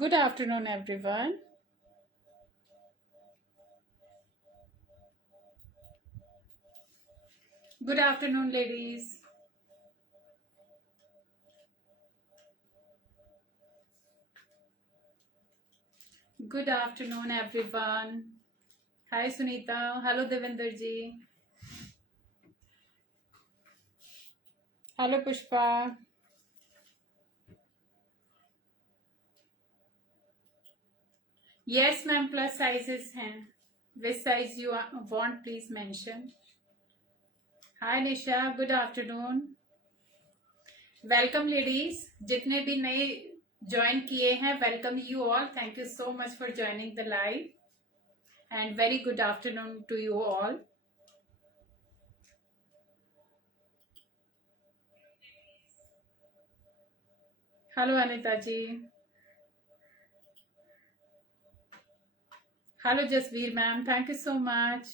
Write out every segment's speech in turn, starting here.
Good afternoon, everyone. Good afternoon, ladies. Good afternoon, everyone. Hi, Sunita. Hello, Devinder ji. Hello, Pushpa. Yes, ma'am, plus sizes हैं. Which size you want, please mention. Hi, Nisha. Good afternoon. Welcome, ladies. जितने भी नए join किए हैं, welcome you all. Thank you so much for joining the live. And very good afternoon to you all. Hello, Anita ji. Hello, Jasveer ma'am. Thank you so much.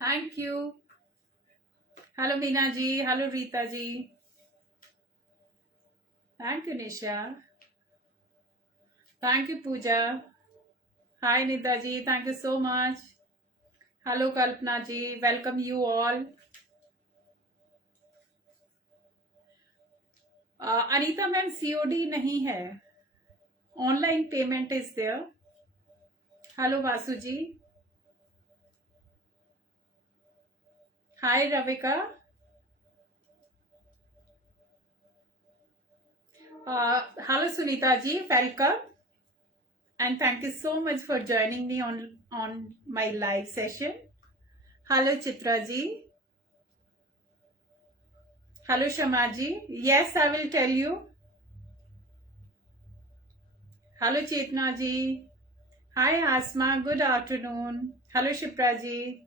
Thank you. Hello, Meena ji. Hello, Rita ji. Thank you, Nisha. Thank you, Pooja. Hi, Nita ji. Thank you so much. Hello, Kalpana ji. Welcome you all. Anita ma'am, COD नहीं है. Online payment is there. Hello, Vasu ji. Hi, Ravika. Hello, Sunita ji. Welcome. And thank you so much for joining me on my live session. Hello, Chitra ji. Hello, Shama ji. Yes, I will tell you. Hello, Chetna ji. Hi, Asma. Good afternoon. Hello, Shipra ji.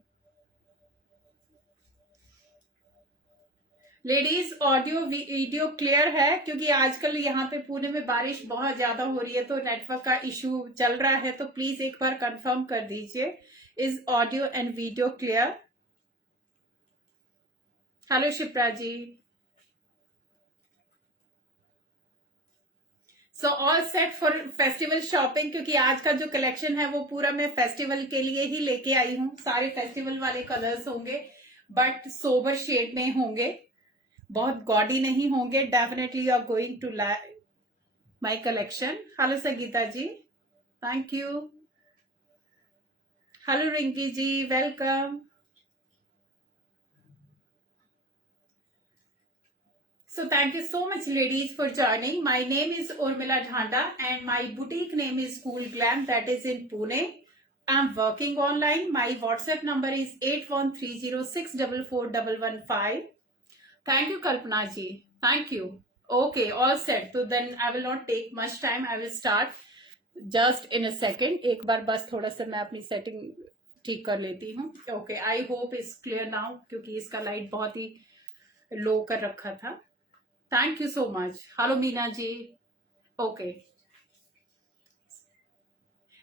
Ladies, audio video clear है? क्योंकि आजकल यहाँ पे पुणे में बारिश बहुत ज्यादा हो रही है तो नेटवर्क का इशू चल रहा है, तो प्लीज एक बार कंफर्म कर दीजिए. Is audio and video clear? Hello Shipra ji. So all set for festival shopping, क्योंकि आज का जो कलेक्शन है वो पूरा मैं फेस्टिवल के लिए ही लेके आई हूँ. सारे फेस्टिवल वाले कलर्स होंगे बट सोबर शेड में होंगे, बहुत गॉडी नहीं होंगे. Definitely you are going to like my collection. Hello Sangeeta ji. Thank you. Hello Rinki ji. Welcome. So thank you so much ladies for joining. My name is Urmila Dhanda and my boutique name is Cool Glam, that is in Pune. I'm working online. My WhatsApp number is 8130644115. Thank you Kalpana ji. Thank you. Okay, all set. So then I will not take much time. I will start just in a second. एक बार बस थोड़ा सा मैं अपनी setting ठीक कर लेती हूँ. Okay, I hope it's clear now क्योंकि इसका लाइट बहुत ही लो कर रखा था. Thank you so much. Hello Meena ji. Okay.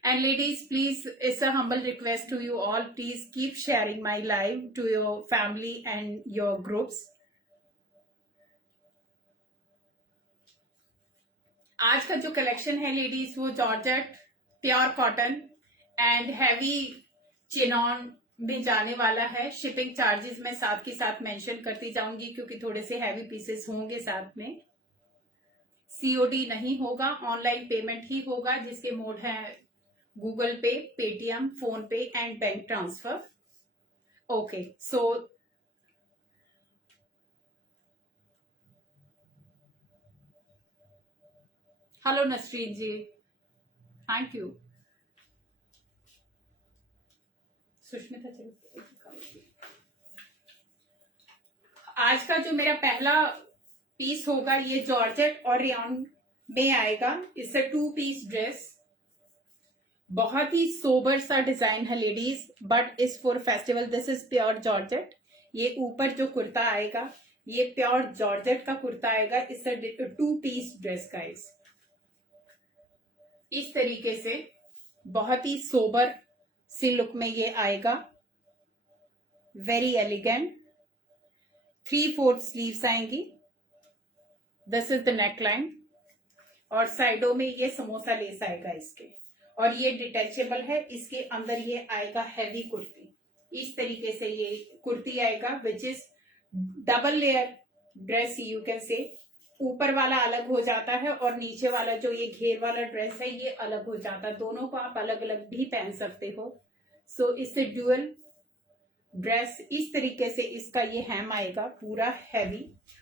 And ladies, please, it's a humble request to you all. Please keep sharing my live to your family and your groups. आज का जो collection है ladies वो georgette, pure cotton and heavy chinon में जाने वाला है. Shipping charges मैं साथ के साथ मेंशन करती जाऊंगी क्योंकि थोड़े से हैवी पीसेस होंगे साथ में. सीओडी नहीं होगा, ऑनलाइन पेमेंट ही होगा जिसके मोड है Google Pay, Paytm, PhonePe and bank transfer. Okay, so hello Nasreen ji. Thank you. Sushmita चलो. आज का जो मेरा पहला पीस होगा ये जॉर्जेट और रेयॉन में आएगा. इससे 2 पीस ड्रेस, बहुत ही सोबर सा डिजाइन है ladies but is for festival. This is pure georgette. ये ऊपर जो कुर्ता आएगा ये प्योर जॉर्जेट का कुर्ता आएगा. इससे 2 पीस ड्रेस का इस तरीके से बहुत ही सोबर सी लुक में ये आएगा, वेरी एलिगेंट। 3/4 स्लीव्स आएंगी। This is the neck line और साइडों में ये समोसा लेस आएगा इसके, और ये डिटैचेबल है। इसके अंदर ये आएगा हैवी कुर्ती, इस तरीके से ये कुर्ती आएगा, which is double layer dress you can से। ऊपर वाला अलग हो जाता है और नीचे वाला जो ये घेर वाला ड्रेस है ये अलग हो जाता है। दोनों को आप अलग अलग भी पहन सकते हो। सो इससे ड्यूअल ड्रेस इस तरीके से इसका ये हेम आएगा पूरा हैवी।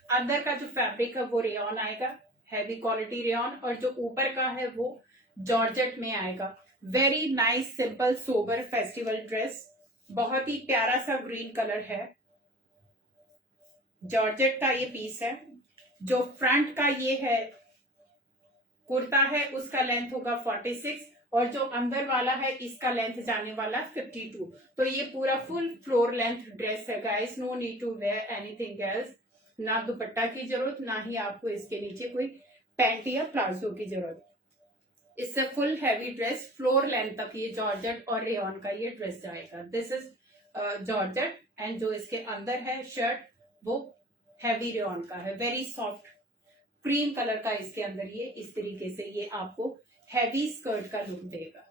अंदर का जो फैब्रिक है वो रेयॉन आएगा, हैवी क्वालिटी रेयॉन, और जो ऊपर का है वो जॉर्जेट में आएगा। Very nice simple sober festival dress, बहुत ही प्यारा सा ग्रीन कलर है। जॉर्जेट का ये पीस है। जो फ्रंट का ये है कुर्ता है उसका लेंथ होगा 46 और जो अंदर वाला है इसका लेंथ जाने वाला 52। तो ये पूरा फुल फ्लोर लेंथ ड्रेस है guys. No need to wear anything else. ना दुपट्टा की जरूरत, ना ही आपको इसके नीचे कोई पैंट या प्लाजो की जरूरत। इससे full heavy dress floor length तक ये जॉर्जेट और रेयॉन का ये ड्रेस जाएगा। दिस इज जॉर्जेट एंड जो इसके अंदर है शर्ट वो हैवी रेयॉन का है, वेरी सॉफ्ट क्रीम कलर का इसके अंदर ये इस तरीके से ये आपको हैवी स्कर्ट का लुक देगा।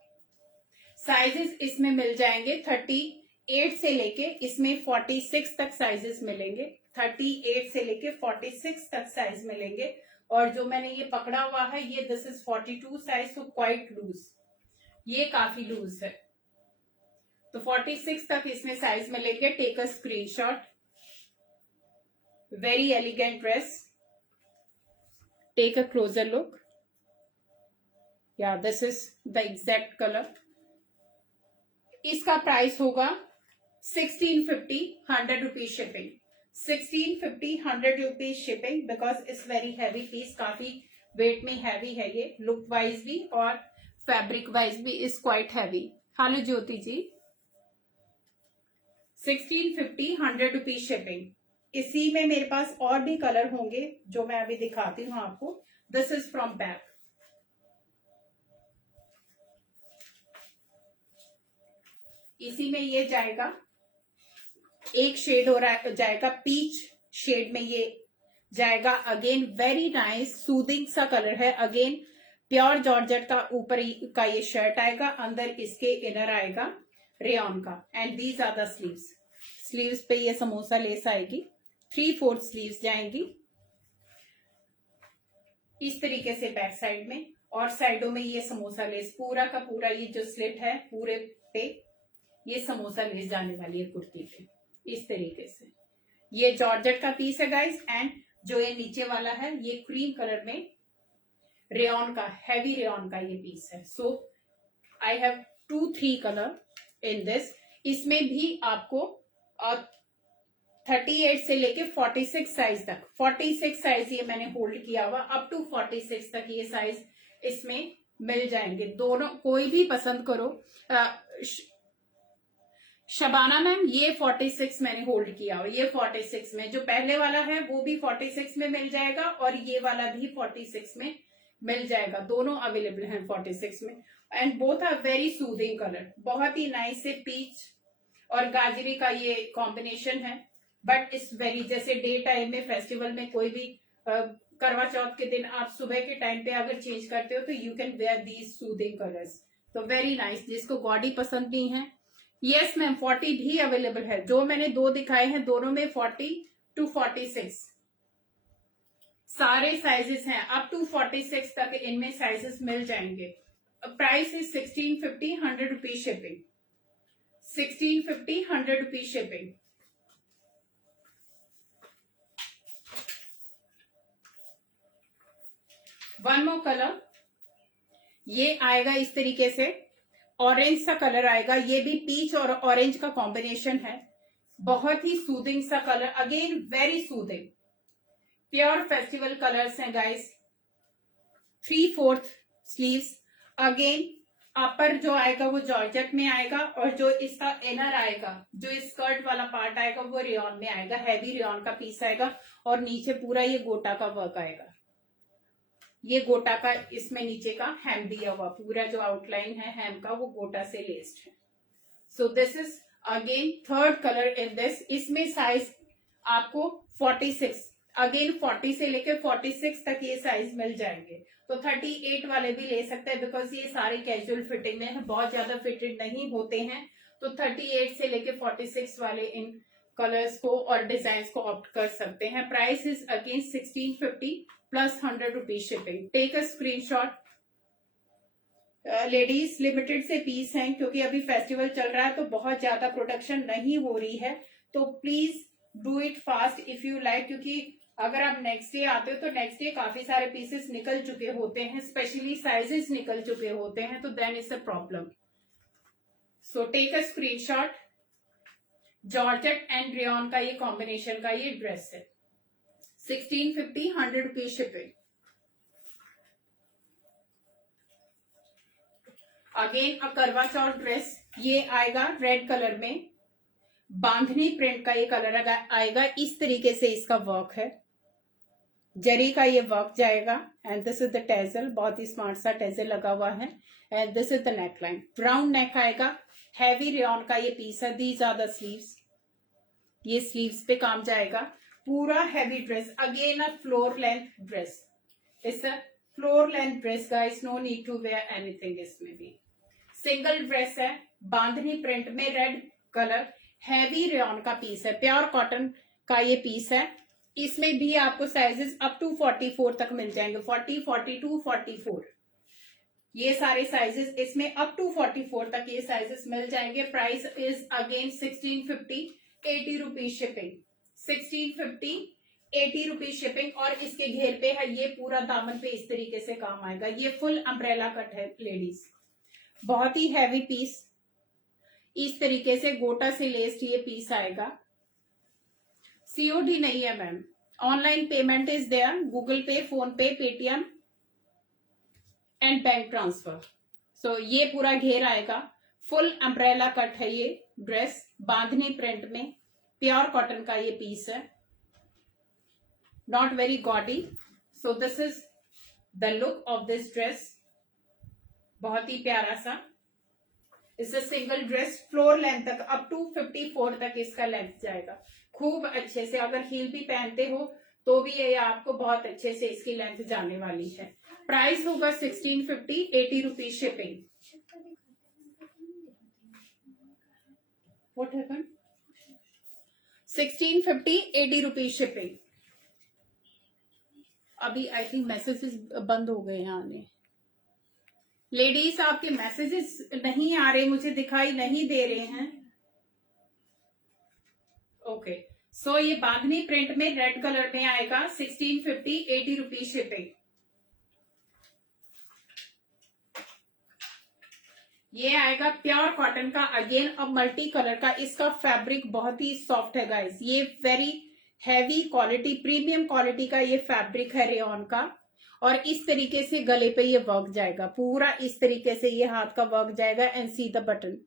साइजेस इसमें मिल जाएंगे 38 से लेके इसमें 46 तक साइजेस मिलेंगे। 38 से लेके 46 तक साइज मिलेंगे। और जो मैंने ये पकड़ा हुआ है ये दिस इज 42 साइज, तो क्वाइट लूज, ये काफी लूज है। तो 46 तक इसमें साइज मिलेंगे। Take a screenshot. Very elegant dress. Take a closer look. Yeah this is the exact colour. इसका प्राइस होगा 1650, 100 rupees shipping. 1650, 100 rupees shipping, because it's very heavy piece, काफी वेट में हैवी है ये, लुक वाइज भी और fabric wise भी is quite heavy. Hello Jyoti ji. 1650, 100 rupees shipping. इसी में मेरे पास और भी कलर होंगे जो मैं अभी दिखाती हूँ आपको। This is from back. इसी में ये जाएगा, एक शेड हो रहा जाएगा पीच शेड में ये जाएगा। अगेन वेरी नाइस सूदिंग सा कलर है। अगेन प्योर जॉर्जेट का ऊपर का ये शर्ट आएगा, अंदर इसके इनर आएगा रेयॉन का। And these are the sleeves. Sleeves पे ये समोसा लेस आएगी। 3/4 स्लीव्स जाएंगी इस तरीके से बैक साइड में, और साइडों में ये समोसा लेस पूरा का पूरा ये जो स्लिट है पूरे पे ये समोसा लेस जाने वाली है कुर्ती पे इस तरीके से। ये जॉर्जेट का पीस है गाइस। एंड जो ये नीचे वाला है ये क्रीम कलर में रेयॉन का, हैवी रेयॉन का ये पीस है। So I have 2-3 colour in this. इसमें भी आपको 38 से लेके 46 साइज तक, 46 साइज ये मैंने होल्ड किया हुआ, अप टू 46 तक ये साइज इसमें मिल जाएंगे। दोनों कोई भी पसंद करो। शबाना मैम ये 46 मैंने होल्ड किया और ये 46 में, जो पहले वाला है वो भी 46 में मिल जाएगा और ये वाला भी 46 में मिल जाएगा। दोनों अवेलेबल हैं 46 में। And both are very soothing colour, बहुत ही नाइस से पीच और गाजरी का ये कॉम्बिनेशन है। बट इट्स वेरी, जैसे डे टाइम में फेस्टिवल में कोई भी करवा चौथ के दिन आप सुबह के टाइम पे अगर चेंज करते हो तो you can where these soothing colours. तो वेरी नाइस। जिसको गॉडी पसंद नहीं है, यस मैम 40 भी अवेलेबल है। जो मैंने दो दिखाए हैं दोनों में 40 to 46 सारे साइजेस हैं। अप टू 46 तक इनमें साइजेस मिल जाएंगे। Price is 1650, 100 rupees shipping. 1650, 100 rupees shipping. One more colour, ये आएगा इस तरीके से, ऑरेंज सा कलर आएगा। ये भी पीच और ऑरेंज का कॉम्बिनेशन है। बहुत ही सूदिंग सा colour, again very soothing, pure festival colours हैं गाइस। 3/4 स्लीव्स। अगेन अपर जो आएगा वो जॉर्जेट में आएगा और जो इसका इनर आएगा, जो स्कर्ट वाला पार्ट आएगा वो रेयॉन में आएगा। हैवी रेयॉन का पीस आएगा और नीचे पूरा ये गोटा का वर्क आएगा। ये गोटा का इसमें नीचे का हेम दिया हुआ, पूरा जो आउटलाइन है हेम का वो गोटा से लेस्ड है। सो this is again third colour in this. इसमें साइज आपको 46, अगेन 40 से लेकर 46 तक ये साइज मिल जाएंगे। तो 38 वाले भी ले सकते हैं, बिकॉज ये सारे कैजुअल फिटिंग में है, बहुत ज्यादा फिटेड नहीं होते हैं। तो 38 से लेकर 46 वाले इन कलर्स को और डिजाइन को ऑप्ट कर सकते हैं। Price is again 1650 plus 100 rupees shipping. Take a screenshot. Ladies limited से पीस हैं, क्योंकि अभी फेस्टिवल चल रहा है तो बहुत ज्यादा प्रोडक्शन नहीं हो रही है, तो please do it fast if you like, क्योंकि अगर आप नेक्स्ट डे आते हो तो नेक्स्ट डे काफी सारे पीसेस निकल चुके होते हैं, स्पेशली साइजेस निकल चुके होते हैं, तो then is a problem. So take a screenshot. Georgette and rayon का ये कॉम्बिनेशन का ये ड्रेस है। 1650, 100 रुपीज शिपिंग। अगेन अ करवा चौथ ड्रेस, ये आएगा रेड कलर में, बांधनी प्रिंट का ये कलर आएगा। इस तरीके से इसका वर्क है, जरी का ये वर्क जाएगा, and this is the tassel, बहुत ही स्मार्ट सा टेजल लगा हुआ है, and this is the neckline, round neck आएगा। हैवी रेयॉन का ये पीस है। दीज आर द स्लीव्स, ये स्लीव्स पे काम जाएगा। पूरा heavy dress, again a floor length dress. It's a floor length dress guys, no need to wear anything. इसमें भी सिंगल ड्रेस है, बांधनी प्रिंट में, रेड कलर, हैवी रेयॉन का पीस है, प्योर कॉटन का ये पीस है। इसमें भी आपको साइजेस अप टू 44 तक मिल जाएंगे, 40, 42, 44, ये सारे साइजेस इसमें अप टू 44 तक ये साइजेस मिल जाएंगे। Price is again 1650, 80 rupees shipping. 1650, 80 rupees shipping. और इसके घेर पे है, ये पूरा दामन पे इस तरीके से काम आएगा। ये फुल अम्ब्रेला कट है लेडीज, बहुत ही हैवी पीस, इस तरीके से गोटा से लेस्ड ये पीस आएगा। सीओडी नहीं है ma'am, online payment is there, Google Pay, PhonePe, Paytm and bank transfer. So ये पूरा घेर आएगा, फुल अम्ब्रेला कट है ये ड्रेस, बांधनी प्रिंट में, प्योर कॉटन का ये पीस है, not very gaudy. So this is the look of this dress, बहुत ही प्यारा सा। इस सिंगल ड्रेस, फ्लोर लेंथ तक अप टू 54 तक इसका लेंथ जाएगा, खूब अच्छे से। अगर हील भी पहनते हो तो भी ये आपको बहुत अच्छे से इसकी लेंथ जाने वाली है। प्राइस होगा 1650, 80 rupees shipping. What happened? 1650, 80 rupees shipping. अभी आई थिंक मैसेजेस बंद हो गए हैं आने। लेडीज आपके मैसेजेस नहीं आ रहे, मुझे दिखाई नहीं दे रहे हैं। ओके, सो ये बांधनी प्रिंट में रेड कलर में आएगा, 1650, 80 रुपीज शिपिंग। ये आएगा प्योर कॉटन का, अगेन अब मल्टी कलर का। इसका फैब्रिक बहुत ही सॉफ्ट है गाइस, ये very heavy quality, premium quality का ये फैब्रिक है रेयॉन का। और इस तरीके से गले पे ये वर्क जाएगा, पूरा इस तरीके से ये हाथ का वर्क जाएगा, एंड सी द बटन,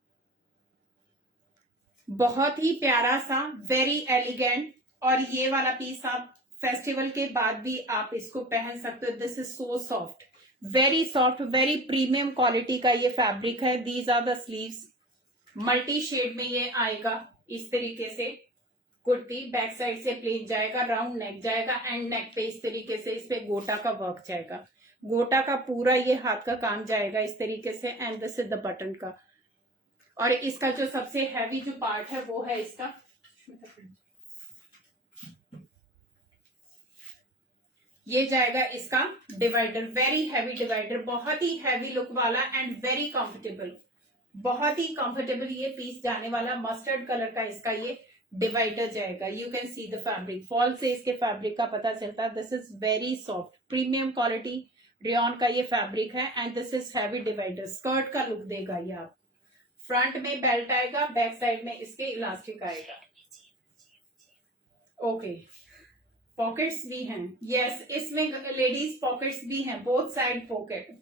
बहुत ही प्यारा सा, वेरी एलिगेंट। और ये वाला पीस आप फेस्टिवल के बाद भी आप इसको पहन सकते हो। This is so soft, very soft, very premium quality का ये फैब्रिक है। These are the sleeves, multi shade में ये आएगा इस तरीके से। कुर्ती बैक साइड से प्लेन जाएगा, राउंड नेक जाएगा, एंड नेक पे इस तरीके से इस पे गोटा का वर्क जाएगा, गोटा का पूरा ये हाथ का काम जाएगा इस तरीके से, and this is the button का। और इसका जो सबसे हैवी जो पार्ट है वो है इसका, ये जाएगा इसका डिवाइडर, वेरी हैवी डिवाइडर, बहुत ही हैवी लुक वाला एंड वेरी कंफर्टेबल, बहुत ही कंफर्टेबल ये पीस जाने वाला। मस्टर्ड कलर का इसका ये डिवाइडर जाएगा। You can see the fabric, fall से इसके फैब्रिक का पता चलता है। This is very soft, premium quality rayon का ये फैब्रिक है, and this is heavy divider. Skirt का लुक देगा ये आप, फ्रंट में बेल्ट आएगा, बैक साइड में इसके इलास्टिक आएगा। ओके, पॉकेट्स भी हैं, यस, इसमें लेडीज पॉकेट्स भी हैं, both side pocket,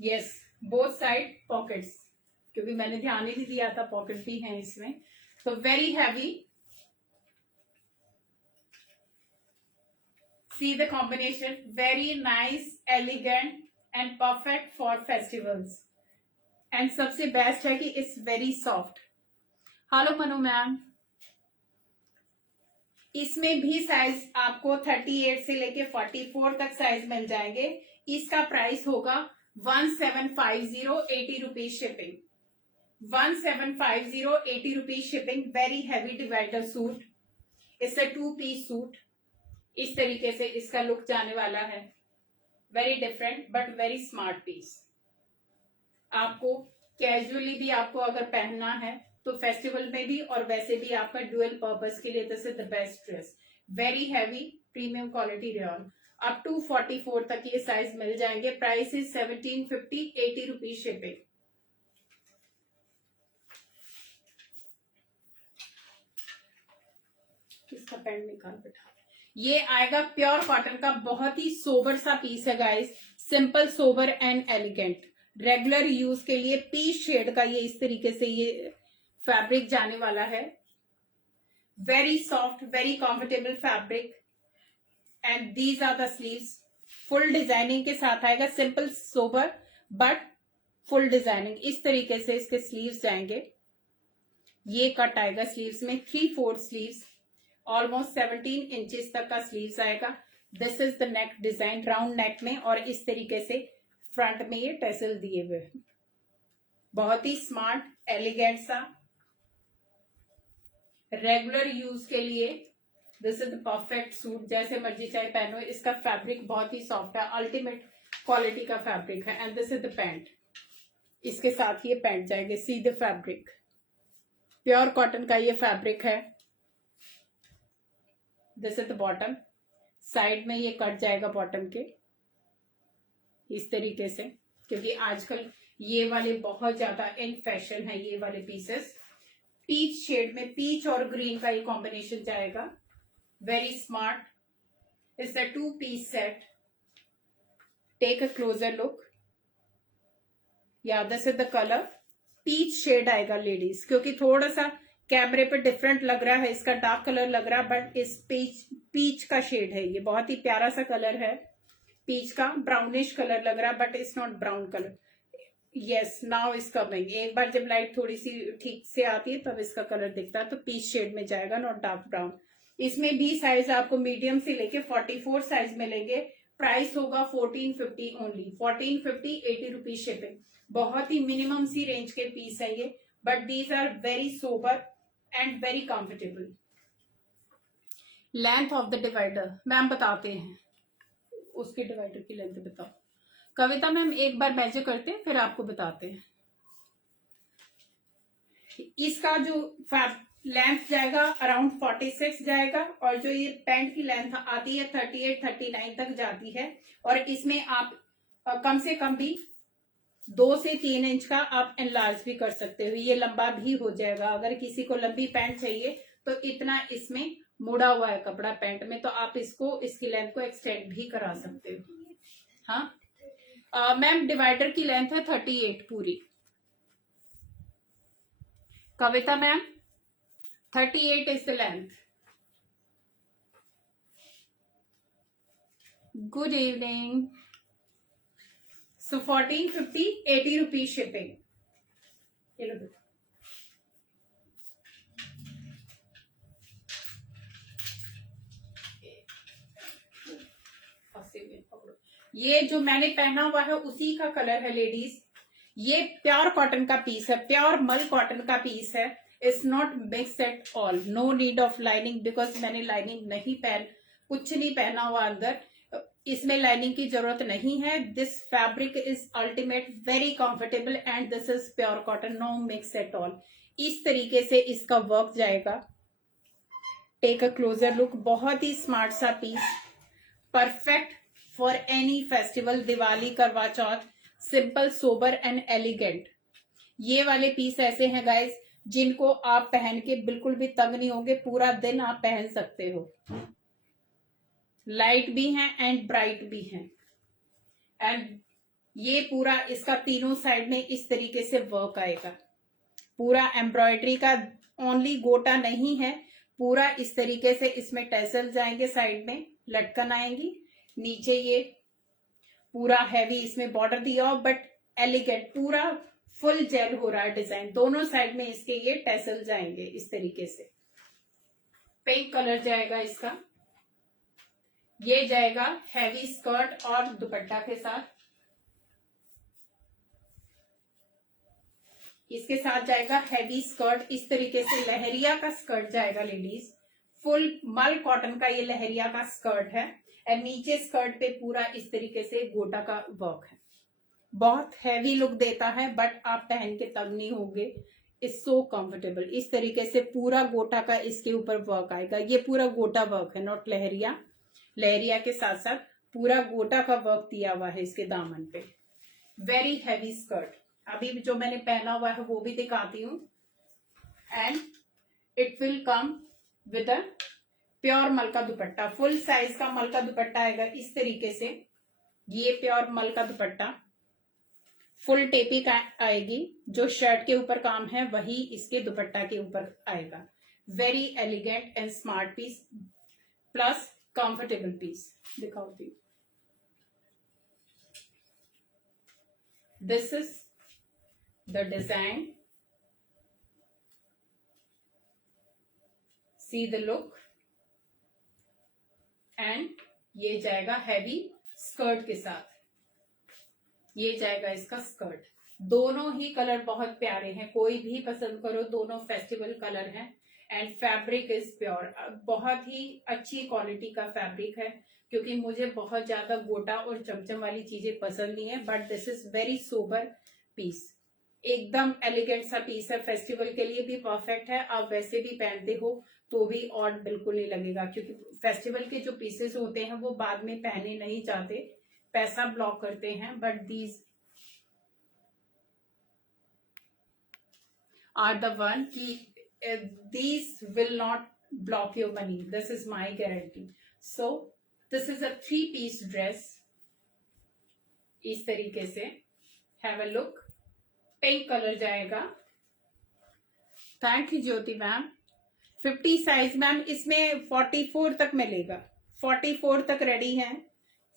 yes, both side pockets, क्योंकि मैंने ध्यान ही नहीं दिया था, पॉकेट भी हैं इसमें। तो very heavy, See the combination, very nice, elegant and perfect for festivals. And सबसे बेस्ट है कि it's very soft. Hello Manu ma'am, इसमें भी साइज आपको 38 से लेके 44 तक साइज मिल जाएंगे. इसका प्राइस होगा 1750, 80 rupees shipping. 1750, 80 rupees shipping. Very heavy divider suit. It's a 2 piece suit. इस तरीके से इसका लुक जाने वाला है. Very different but very smart piece. आपको कैजुअली भी आपको अगर पहनना है तो फेस्टिवल में भी और वैसे भी आपका डुअल पर्पस के लिए this is the best dress. Very heavy premium quality rayon. Up to 44 तक ये साइज मिल जाएंगे. Price is 1750, 80 rupees shipping. इसका पैंट निकाल बैठा. ये आएगा प्योर कॉटन का, बहुत ही सोबर सा पीस है guys. Simple, sober and elegant. Regular use के लिए पीच शेड का ये इस तरीके से ये फैब्रिक जाने वाला है. Very soft, very comfortable fabric. And these are the sleeves. Full designing के साथ आएगा. Simple, sober but full designing. इस तरीके से इसके स्लीव्स जाएंगे. ये कट आएगा स्लीव्स में. 3/4 स्लीव्स. ऑलमोस्ट 17 इंचेस तक का स्लीव्स आएगा. This is the neck design, round neck में, और इस तरीके से फ्रंट में ये टेसल दिए हुए. बहुत ही स्मार्ट, एलिगेंट सा, रेगुलर यूज के लिए this is the perfect suit. जैसे मर्जी चाहे पहनो. इसका फैब्रिक बहुत ही सॉफ्ट है, अल्टीमेट क्वालिटी का फैब्रिक है. And this is the pant. इसके साथ ये पैंट जाएंगे. सी द फैब्रिक. प्योर कॉटन का ये फैब्रिक है. This is the bottom. Side में ये कट जाएगा बॉटम के इस तरीके से, क्योंकि आजकल ये वाले बहुत ज्यादा इन फैशन है. ये वाले पीसेस पीच शेड में, पीच और ग्रीन का ये कॉम्बिनेशन जाएगा. Very smart. It's a 2 piece set. Take a closer look. Yeah this is the colour. Peach shade आएगा लेडीज, क्योंकि थोड़ा सा कैमरे पे डिफरेंट लग रहा है, इसका डार्क कलर लग रहा है, बट इस पीच का शेड है. ये बहुत ही प्यारा सा कलर है. पीच का ब्राउनिश कलर लग रहा है, but it's not brown colour. Yes, now is coming. एक बार जब लाइट थोड़ी सी ठीक से आती है तब इसका कलर दिखता है. तो पीच शेड में जाएगा, नॉट डार्क ब्राउन. इसमें भी साइज आपको मीडियम से लेके 44 साइज मिलेंगे. प्राइस होगा 1450 ओनली. 1450, 80 rupees shipping. बहुत ही मिनिमम सी रेंज के पीस है ये, but these are very sober and very comfortable. Length of the divider ma'am बताते हैं. उसके डिवाइडर की लेंथ बताओ. कविता मैम एक बार मेजर करते हैं फिर आपको बताते हैं. इसका जो लेंथ जाएगा अराउंड 46 जाएगा, और जो ये पैंट की लेंथ आती है 38, 39 तक जाती है. और इसमें आप कम से कम भी 2 से 3 इंच का आप एनलार्ज भी कर सकते हो. ये लंबा भी हो जाएगा. अगर किसी को लंबी पैंट चाहिए तो इतना इसमें मुड़ा हुआ है कपड़ा पैंट में, तो आप इसको, इसकी लेंथ को एक्सटेंड भी करा सकते हो. हाँ मैम, डिवाइडर की लेंथ है 38 पूरी. Kavita ma'am 38 is the length. Good evening. So 1450, 80 rupees shipping. ये जो मैंने पहना हुआ है उसी का कलर है लेडीज. ये प्योर कॉटन का पीस है, प्योर मल कॉटन का पीस है. It's not mix at all. No need of lining, because मैंने लाइनिंग नहीं कुछ नहीं पहना हुआ अंदर. इसमें लाइनिंग की जरूरत नहीं है. This fabric is ultimate, very comfortable and this is pure cotton. No mix at all. इस तरीके से इसका वर्क जाएगा. Take a closer look. बहुत ही स्मार्ट सा piece, perfect for any festival. Diwali, Karva Chauth. Simple, sober and elegant. ये वाले पीस ऐसे हैं गाइस जिनको आप पहन के बिल्कुल भी तंग नहीं होंगे. पूरा दिन आप पहन सकते हो. लाइट भी हैं एंड ब्राइट भी हैं. एंड ये पूरा इसका तीनों साइड में इस तरीके से वर्क आएगा. पूरा एम्ब्रॉयडरी का, ओनली गोटा नहीं है, पूरा इस तरीके से इसमें टैसल जाएंगे, साइड में लटकन आएंगी, नीचे ये पूरा हैवी इसमें बॉर्डर दिया हो बट एलिगेंट, पूरा फुल जेल हो रहा है डिजाइन। दोनों साइड में इसके ये टैसल जाएंगे इस तरीके से। पिंक कलर जाएगा इसका, ये जाएगा हैवी स्कर्ट और दुपट्टा के साथ। इसके साथ जाएगा हैवी स्कर्ट, इस तरीके से लहरिया का स्कर्ट जाएगा लेडीज, फुल मल कॉटन का ये लहरिया का स्कर्ट है। और नीचे स्कर्ट पे पूरा इस तरीके से गोटा का वर्क है, बहुत हैवी लुक देता है बट आप पहन के तंग नहीं होंगे, इट्स सो कंफर्टेबल। इस तरीके से पूरा गोटा का इसके ऊपर वर्क आएगा, ये पूरा गोटा वर्क है, नॉट लहरिया। लहरिया के साथ साथ पूरा गोटा का वर्क दिया हुआ है इसके दामन पे। वेरी हैवी स्कर्ट, अभी जो मैंने पहना हुआ है वो भी दिखाती हूँ। And it will come with a pure मल का दुपट्टा, फुल साइज का मल का दुपट्टा आएगा इस तरीके से। ये प्योर मल का दुपट्टा, फुल टेपी का आएगी, जो शर्ट के ऊपर काम है वही इसके दुपट्टा के ऊपर आएगा। Very elegant and smart piece plus comfortable piece. दिखाओ दी, this is the design, see the look. And ये जाएगा हैवी स्कर्ट के साथ, ये जाएगा इसका स्कर्ट। दोनों ही कलर बहुत प्यारे हैं, कोई भी पसंद करो, दोनों फेस्टिवल कलर हैं। एंड फैब्रिक इज प्योर, बहुत ही अच्छी क्वालिटी का फैब्रिक है, क्योंकि मुझे बहुत ज्यादा गोटा और चमचम वाली चीजें पसंद नहीं है। But this is very sober piece, एकदम एलिगेंट सा पीस है, फेस्टिवल के लिए भी परफेक्ट है। आप वैसे भी पहनते हो तो भी और बिल्कुल नहीं लगेगा, क्योंकि फेस्टिवल के जो पीसेस होते हैं वो बाद में पहने नहीं चाहते, पैसा ब्लॉक करते हैं। But these are the one की these will not block your money, this is my guarantee. So this is a 3-piece dress, इस तरीके से। Have a look, pink colour जाएगा। Thank you Jyoti ma'am. 50 size ma'am, इसमें 44 तक मिलेगा, 44 तक ready है,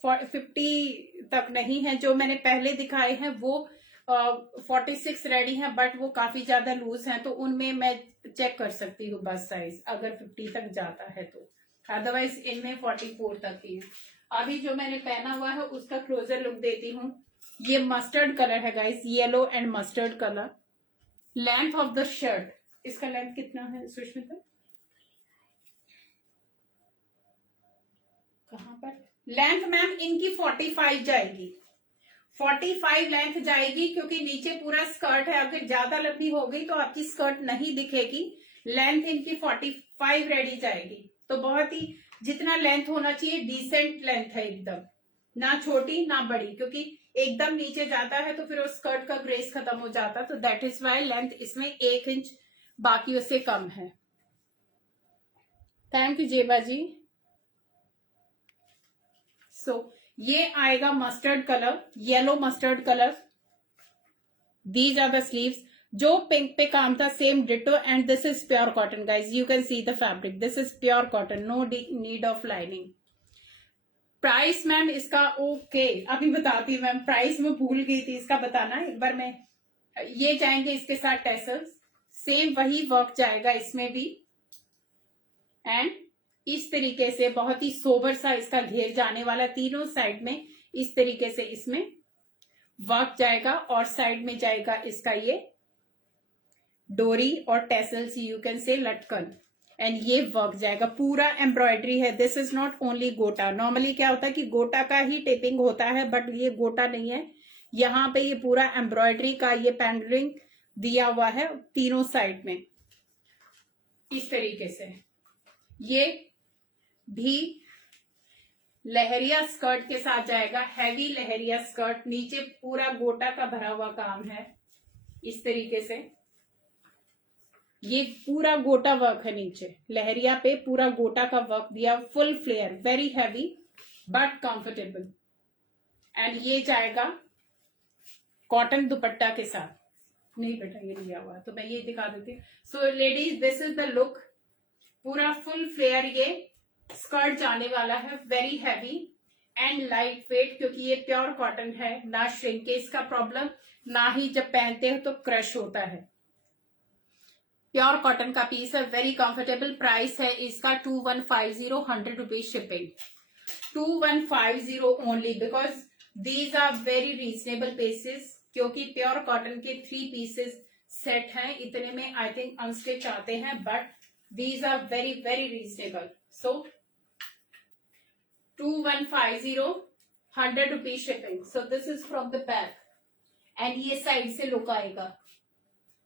50 तक नहीं है। जो मैंने पहले दिखाए हैं वो 46 रेडी है, बट वो काफी ज्यादा लूज हैं, तो उनमें मैं चेक कर सकती हूँ बस साइज, अगर 50 तक जाता है तो। अदरवाइज इनमें 44 तक ही है। अभी जो मैंने पहना हुआ है उसका क्लोजर लुक देती हूँ। ये मस्टर्ड कलर है guys, yellow and mustard colour. Length of the shirt, इसका लेंथ कितना है सुष्मिता? कहाँ पर लेंथ मैम इनकी 45 जाएगी, 45 लेंथ जाएगी, क्योंकि नीचे पूरा स्कर्ट है। अगर ज्यादा लंबी हो गई तो आपकी स्कर्ट नहीं दिखेगी। लेंथ इनकी 45 रेडी जाएगी, तो बहुत ही जितना लेंथ होना चाहिए डिसेंट लेंथ है, एकदम ना छोटी ना बड़ी, क्योंकि एकदम नीचे जाता है तो फिर वो स्कर्ट का ग्रेस खत्म हो जाता, तो दैट इज वाई लेंथ इसमें 1 इंच बाकी उससे कम है। थैंक यू जेबा जी। सो ये आएगा mustard colour, yellow mustard colour. These are the sleeves, जो पिंक पे काम था same ditto. And this is pure cotton guys, you can see the fabric, this is pure cotton, no need of lining. Price ma'am इसका okay अभी बताती हूँ ma'am, price में भूल गई थी इसका बताना एक बार मैं। ये जाएंगे इसके साथ टैसल्स, सेम वही वर्क जाएगा इसमें भी। एंड इस तरीके से बहुत ही सोबर सा इसका घेर जाने वाला, तीनों साइड में इस तरीके से इसमें वर्क जाएगा, और साइड में जाएगा इसका ये डोरी और टेसल्स, यू कैन से लटकन। एंड ये वर्क जाएगा, पूरा एम्ब्रॉयडरी है। दिस इज नॉट ओनली गोटा, नॉर्मली क्या होता है कि गोटा का ही टेपिंग होता है, बट ये गोटा नहीं है, यहाँ पे ये पूरा एम्ब्रॉयडरी का ये पैनलिंग दिया हुआ है तीनों साइड में इस तरीके से। ये भी लहरिया स्कर्ट के साथ जाएगा, हैवी लहरिया स्कर्ट, नीचे पूरा गोटा का भरा हुआ काम है इस तरीके से। ये पूरा गोटा वर्क है, नीचे लहरिया पे पूरा गोटा का वर्क दिया, full flare, very heavy but comfortable. And ये जाएगा कॉटन दुपट्टा के साथ। नहीं बेटा ये लिया हुआ, तो मैं ये दिखा देती हूँ। So ladies, this is the look, पूरा फुल फ्लेयर ये स्कर्ट जाने वाला है, very heavy and light weight, क्योंकि ये प्योर कॉटन है, ना श्रिंकेज का प्रॉब्लम, ना ही जब पहनते हो तो क्रश होता है। प्योर कॉटन का पीस है, वेरी कंफर्टेबल। प्राइस है इसका 2150, 100 rupees shipping, 2150 only, because these are very reasonable pieces, क्योंकि प्योर कॉटन के 3 पीसेस सेट हैं, इतने में आई थिंक अनस्टिच आते हैं, but these are very very reasonable. So 2150, 100 rupees shipping. So this is from the back and ये side से look आएगा।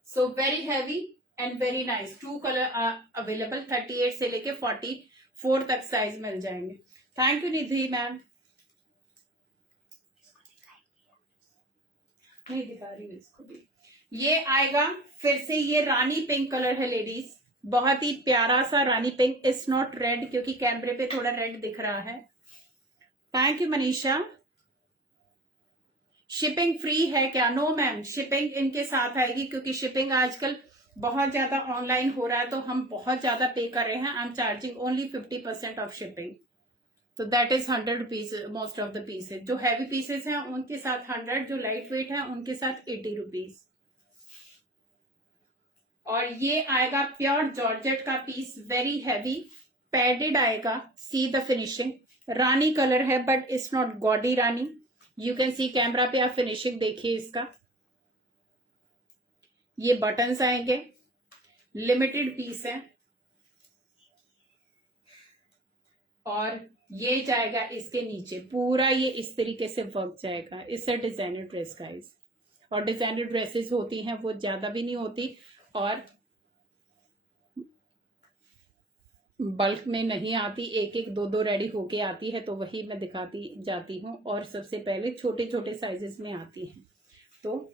So very heavy and very nice. 2 colour available, 38 से लेके 44 तक साइज मिल जाएंगे। Thank you Nidhi ma'am. नहीं दिखा रही हूँ इसको भी। ये आएगा फिर से, ये रानी पिंक कलर है लेडीज, बहुत ही प्यारा सा रानी पिंक। इट्स नॉट रेड, क्योंकि कैमरे पे थोड़ा रेड दिख रहा है। Thank you Manisha. Shipping free है क्या? नो मैम, शिपिंग इनके साथ आएगी, क्योंकि शिपिंग आजकल बहुत ज्यादा ऑनलाइन हो रहा है, तो हम बहुत ज्यादा पे कर रहे हैं। I am charging only 50% off shipping, तो that is 100 rupees most of the pieces. जो हैवी पीसेस हैं उनके साथ 100, जो लाइट वेट है उनके साथ 80 रुपीज। और ये आएगा प्योर जॉर्जेट का पीस, वेरी हैवी पैडेड आएगा। See the finishing, rani colour है but it's not gaudy rani. You can see camera पे, आप फिनिशिंग देखिए इसका। ये बटन्स आएंगे, लिमिटेड पीस है, और ये जाएगा इसके नीचे पूरा, ये इस तरीके से वर्क जाएगा। It's a designer dress guys, और डिजाइनर ड्रेसेस होती हैं वो ज्यादा भी नहीं होती और बल्क में नहीं आती, एक एक दो दो रेडी होके आती है, तो वही मैं दिखाती जाती हूँ। और सबसे पहले छोटे छोटे साइजेस में आती हैं। तो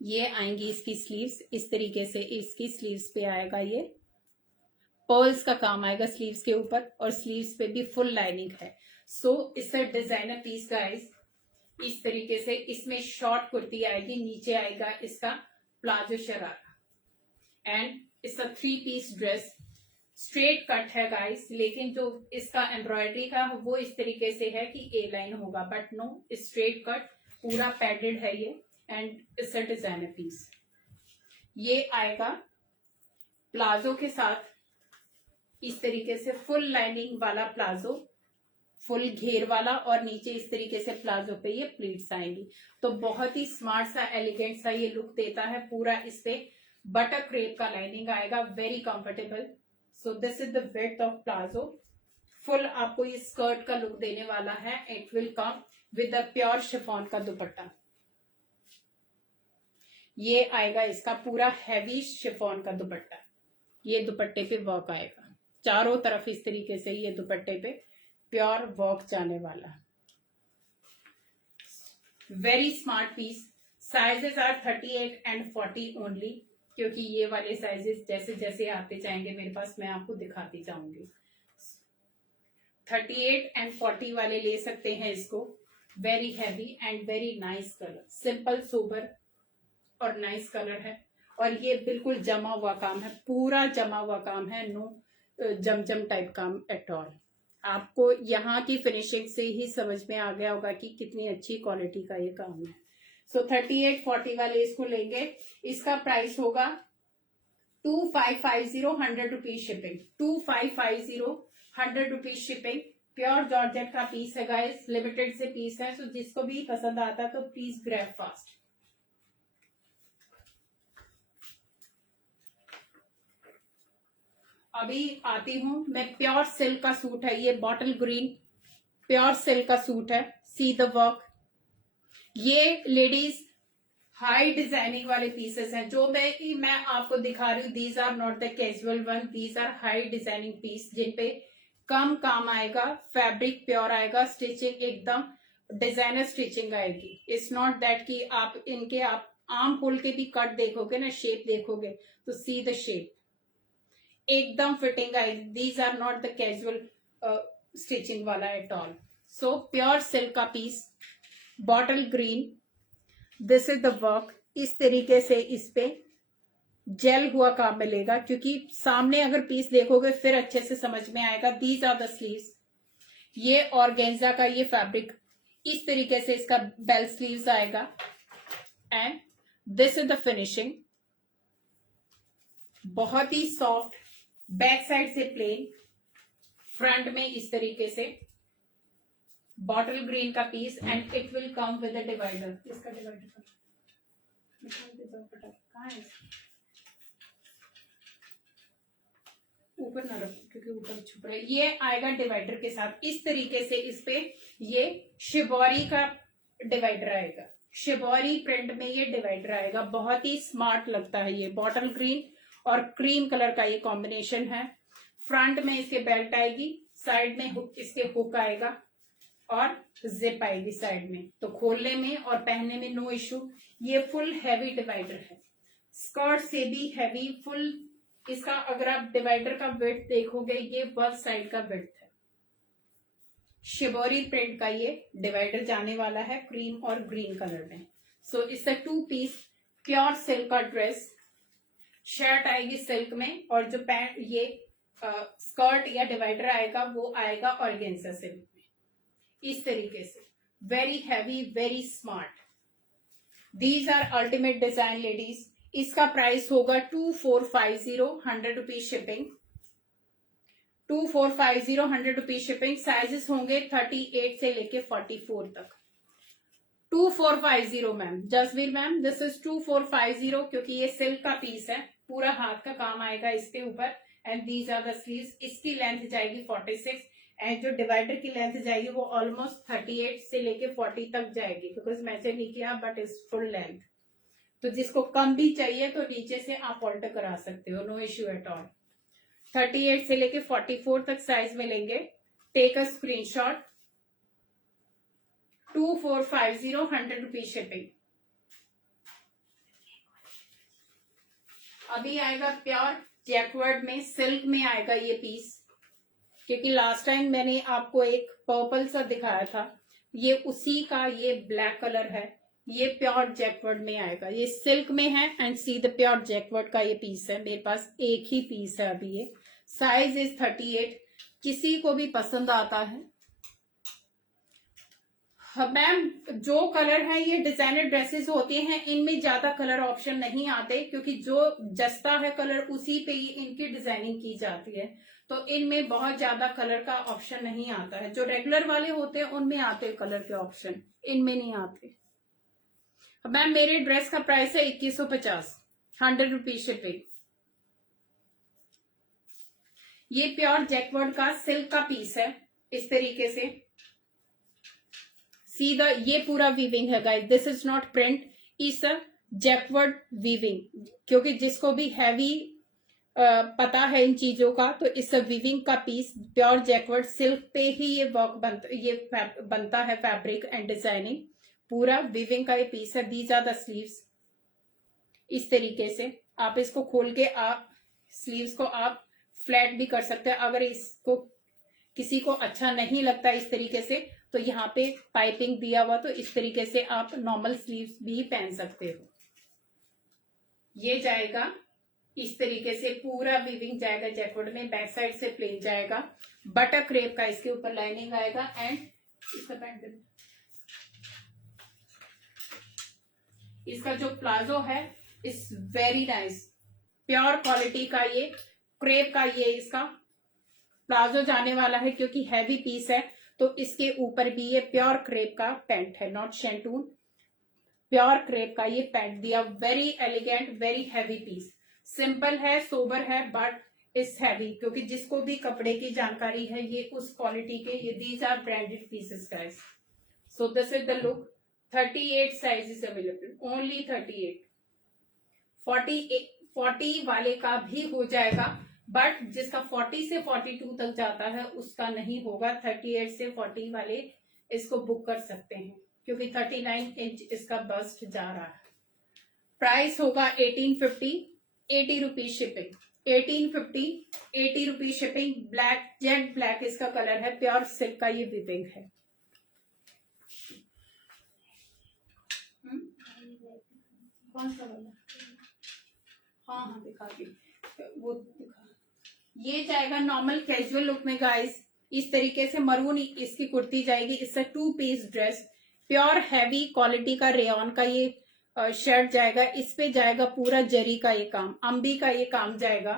ये आएंगी इसकी स्लीव्स इस तरीके से, इसकी स्लीव्स पे आएगा ये पर्ल्स का काम आएगा स्लीव्स के ऊपर, और स्लीव्स पे भी फुल लाइनिंग है। सो इससे डिजाइनर पीस गाइस इस तरीके से। इसमें शॉर्ट कुर्ती आएगी, नीचे आएगा इसका प्लाजो शरारा, एंड इसका 3 पीस ड्रेस। स्ट्रेट कट है गाइस, लेकिन जो इसका एम्ब्रॉयडरी का वो इस तरीके से है कि ए लाइन होगा, बट नो, स्ट्रेट कट, पूरा पैडेड है ये, and it's a designer piece. ये आएगा प्लाजो के साथ इस तरीके से, फुल लाइनिंग वाला प्लाजो, फुल घेर वाला, और नीचे इस तरीके से प्लाजो पे ये प्लीट्स आएंगी। तो बहुत ही स्मार्ट सा, एलिगेंट सा ये लुक देता है। पूरा इस पे बटर क्रेप का लाइनिंग आएगा, very comfortable. So this is the width of palazzo. Full आपको ये स्कर्ट का लुक देने वाला है। It will come with the pure chiffon का दुपट्टा। ये आएगा इसका पूरा हैवी शिफॉन का दुपट्टा। ये दुपट्टे पे वर्क आएगा चारों तरफ इस तरीके से, ये दुपट्टे पे प्योर वर्क जाने वाला। Very smart piece. Sizes are 38 and 40 only, क्योंकि ये वाले साइजेस जैसे जैसे आते जाएंगे मेरे पास, मैं आपको दिखाती जाऊंगी। 38 एंड 40 वाले ले सकते हैं इसको। Very heavy and very nice colour, simple sober और नाइस कलर है। और ये बिल्कुल जमा हुआ काम है, पूरा जमा हुआ काम है, नो जमजम टाइप काम एट ऑल। आपको यहाँ की फिनिशिंग से ही समझ में आ गया होगा कि कितनी अच्छी क्वालिटी का ये काम है। सो 38, 40 वाले इसको लेंगे। इसका प्राइस होगा 2550, 100 rupees shipping. 2550, 100 rupees shipping. Pure georgette का पीस है गाइस, लिमिटेड से पीस है, सो जिसको भी पसंद आता तो प्लीज ग्रैब फास्ट। अभी आती हूं मैं, प्योर सिल्क का सूट है ये, बॉटल ग्रीन प्योर सिल्क का सूट है। See the work. ये लेडीज हाई डिजाइनिंग वाले पीसेस हैं जो मैं आपको दिखा रही हूँ। These are not the casual one, these are high designing piece जिन पे कम काम आएगा, फैब्रिक प्योर आएगा, स्टिचिंग एकदम डिजाइनर स्टिचिंग आएगी। इट्स नॉट दैट कि आप इनके आप आर्म होल के भी कट देखोगे ना, शेप देखोगे तो सी द शेप, एकदम फिटिंग आएगी। These are not the casual stitching वाला at all. So pure silk का piece, bottle green, this is the work. इस तरीके से इस पे जेल हुआ काम मिलेगा, क्योंकि सामने अगर पीस देखोगे फिर अच्छे से समझ में आएगा। These are the sleeves. ये ऑर्गेन्जा का ये फैब्रिक इस तरीके से इसका बेल स्लीव्स आएगा and this is the finishing. बहुत ही सॉफ्ट, बैक साइड से प्लेन, फ्रंट में इस तरीके से बॉटल ग्रीन का piece and it will come with a divider. इसका डिवाइडर कहाँ है? ऊपर ना रखो क्योंकि ऊपर छुप रहा है। ये आएगा डिवाइडर के साथ इस तरीके से। इस पे ये शिबोरी का डिवाइडर आएगा, शिबोरी प्रिंट में ये डिवाइडर आएगा। बहुत ही स्मार्ट लगता है। ये बॉटल ग्रीन और क्रीम कलर का ये कॉम्बिनेशन है। फ्रंट में इसके बेल्ट आएगी, साइड में इसके हुक आएगा और जिप आएगी साइड में, तो खोलने में और पहनने में नो इश्यू। ये फुल हैवी डिवाइडर है, स्कर्ट से भी हैवी फुल। इसका अगर आप डिवाइडर का विड्थ देखोगे, ये बस साइड का विड्थ है। शिबोरी प्रिंट का ये डिवाइडर जाने वाला है क्रीम और ग्रीन कलर में। So it's a 2 piece pure silk का ड्रेस। शर्ट आएगी सिल्क में और जो पैंट ये स्कर्ट या डिवाइडर आएगा वो आएगा ऑर्गेन्जा सिल्क में इस तरीके से। Very heavy, very smart. These are ultimate design ladies. इसका प्राइस होगा 2450, 100 rupees shipping. 2450, 100 rupees shipping. Sizes होंगे 38 से लेके 44 तक। 2450 ma'am, Jasveer ma'am, this is 2450 क्योंकि ये सिल्क का पीस है, पूरा हाथ का काम आएगा इसके ऊपर। And these are the sleeves. इसकी लेंथ जाएगी 46 एंड जो डिवाइडर की लेंथ जाएगी वो ऑलमोस्ट 38 से लेके 40 तक जाएगी, बिकॉज मैंने नहीं किया बट इज फुल लेंथ। तो जिसको कम भी चाहिए तो नीचे से आप ऑल्टर करा सकते हो, नो इश्यू एट ऑल। 38 से लेके 44 तक साइज मिलेंगे। Take a screenshot. 2450, 100 rupees shipping. अभी आएगा प्योर जैकवर्ड में, सिल्क में आएगा ये पीस, क्योंकि लास्ट टाइम मैंने आपको एक पर्पल सा दिखाया था, ये उसी का ये ब्लैक कलर है। ये प्योर जैकवर्ड में आएगा, ये सिल्क में है and see the pure Jacquard का ये पीस है। मेरे पास एक ही पीस है अभी। ये साइज इज 38। किसी को भी पसंद आता है। मैम जो कलर है, ये डिजाइनर ड्रेसेस होती हैं, इनमें ज्यादा कलर ऑप्शन नहीं आते, क्योंकि जो जस्ता है कलर उसी पे ही इनकी डिजाइनिंग की जाती है, तो इनमें बहुत ज्यादा कलर का ऑप्शन नहीं आता है। जो रेगुलर वाले होते हैं उनमें आते हैं कलर के ऑप्शन, इनमें नहीं आते। मैम मेरे ड्रेस का प्राइस है 2150, 100 रुपीज शिपिंग। ये प्योर जैकवर्ड का सिल्क का पीस है इस तरीके से। सी द, ये पूरा वीविंग है guys, this is not print, is a Jacquard weaving, क्योंकि जिसको भी हैवी पता है इन चीजों का, तो इस वीविंग का पीस प्योर जैकवर्ड सिल्क पे ही ये वर्क बनता है, फैब्रिक एंड डिजाइनिंग पूरा वीविंग का ये पीस है। These are the sleeves. इस तरीके से आप इसको खोल के आप स्लीव्स को आप फ्लैट भी कर सकते हैं। अगर इसको किसी को अच्छा नहीं लगता इस तरीके से, तो यहाँ पे पाइपिंग दिया हुआ, तो इस तरीके से आप नॉर्मल स्लीव्स भी पहन सकते हो। ये जाएगा इस तरीके से, पूरा वीविंग जाएगा जैकवर्ड में, बैक साइड से प्लेन जाएगा, बटर क्रेप का इसके ऊपर लाइनिंग आएगा एंड इसका पैंट, इसका जो प्लाजो है is very nice, pure quality का ये क्रेप का ये इसका प्लाजो जाने वाला है, क्योंकि हैवी पीस है तो इसके ऊपर भी ये प्योर क्रेप का पैंट है, नॉट शैंटून, प्योर क्रेप का ये पैंट दिया। Very elegant, very heavy piece, simple है, सोबर है, बट इज हैवी, क्योंकि जिसको भी कपड़े की जानकारी है ये उस क्वालिटी के, ये these are branded pieces guys. So this is the look. 38 size is available, only 38। 40 वाले का भी हो जाएगा, बट जिसका 40 से 42 तक जाता है उसका नहीं होगा। 38 से 40 वाले इसको बुक कर सकते हैं, क्योंकि 39 इंच इसका बस्ट जा रहा है। प्राइस होगा 1850, 80 rupees shipping. 1850, 80 rupees shipping. Black, jet black इसका कलर है, प्योर सिल्क का ये विविंग है। कौन सा वाला? हाँ हाँ दिखा दी, वो दिखा। ये जाएगा नॉर्मल कैजुअल लुक में गाइस, इस तरीके से मरून इसकी कुर्ती जाएगी। इससे 2 piece dress, pure heavy quality का रेयन का ये शर्ट जाएगा। इस पे जाएगा पूरा जरी का ये काम, अम्बी का ये काम जाएगा,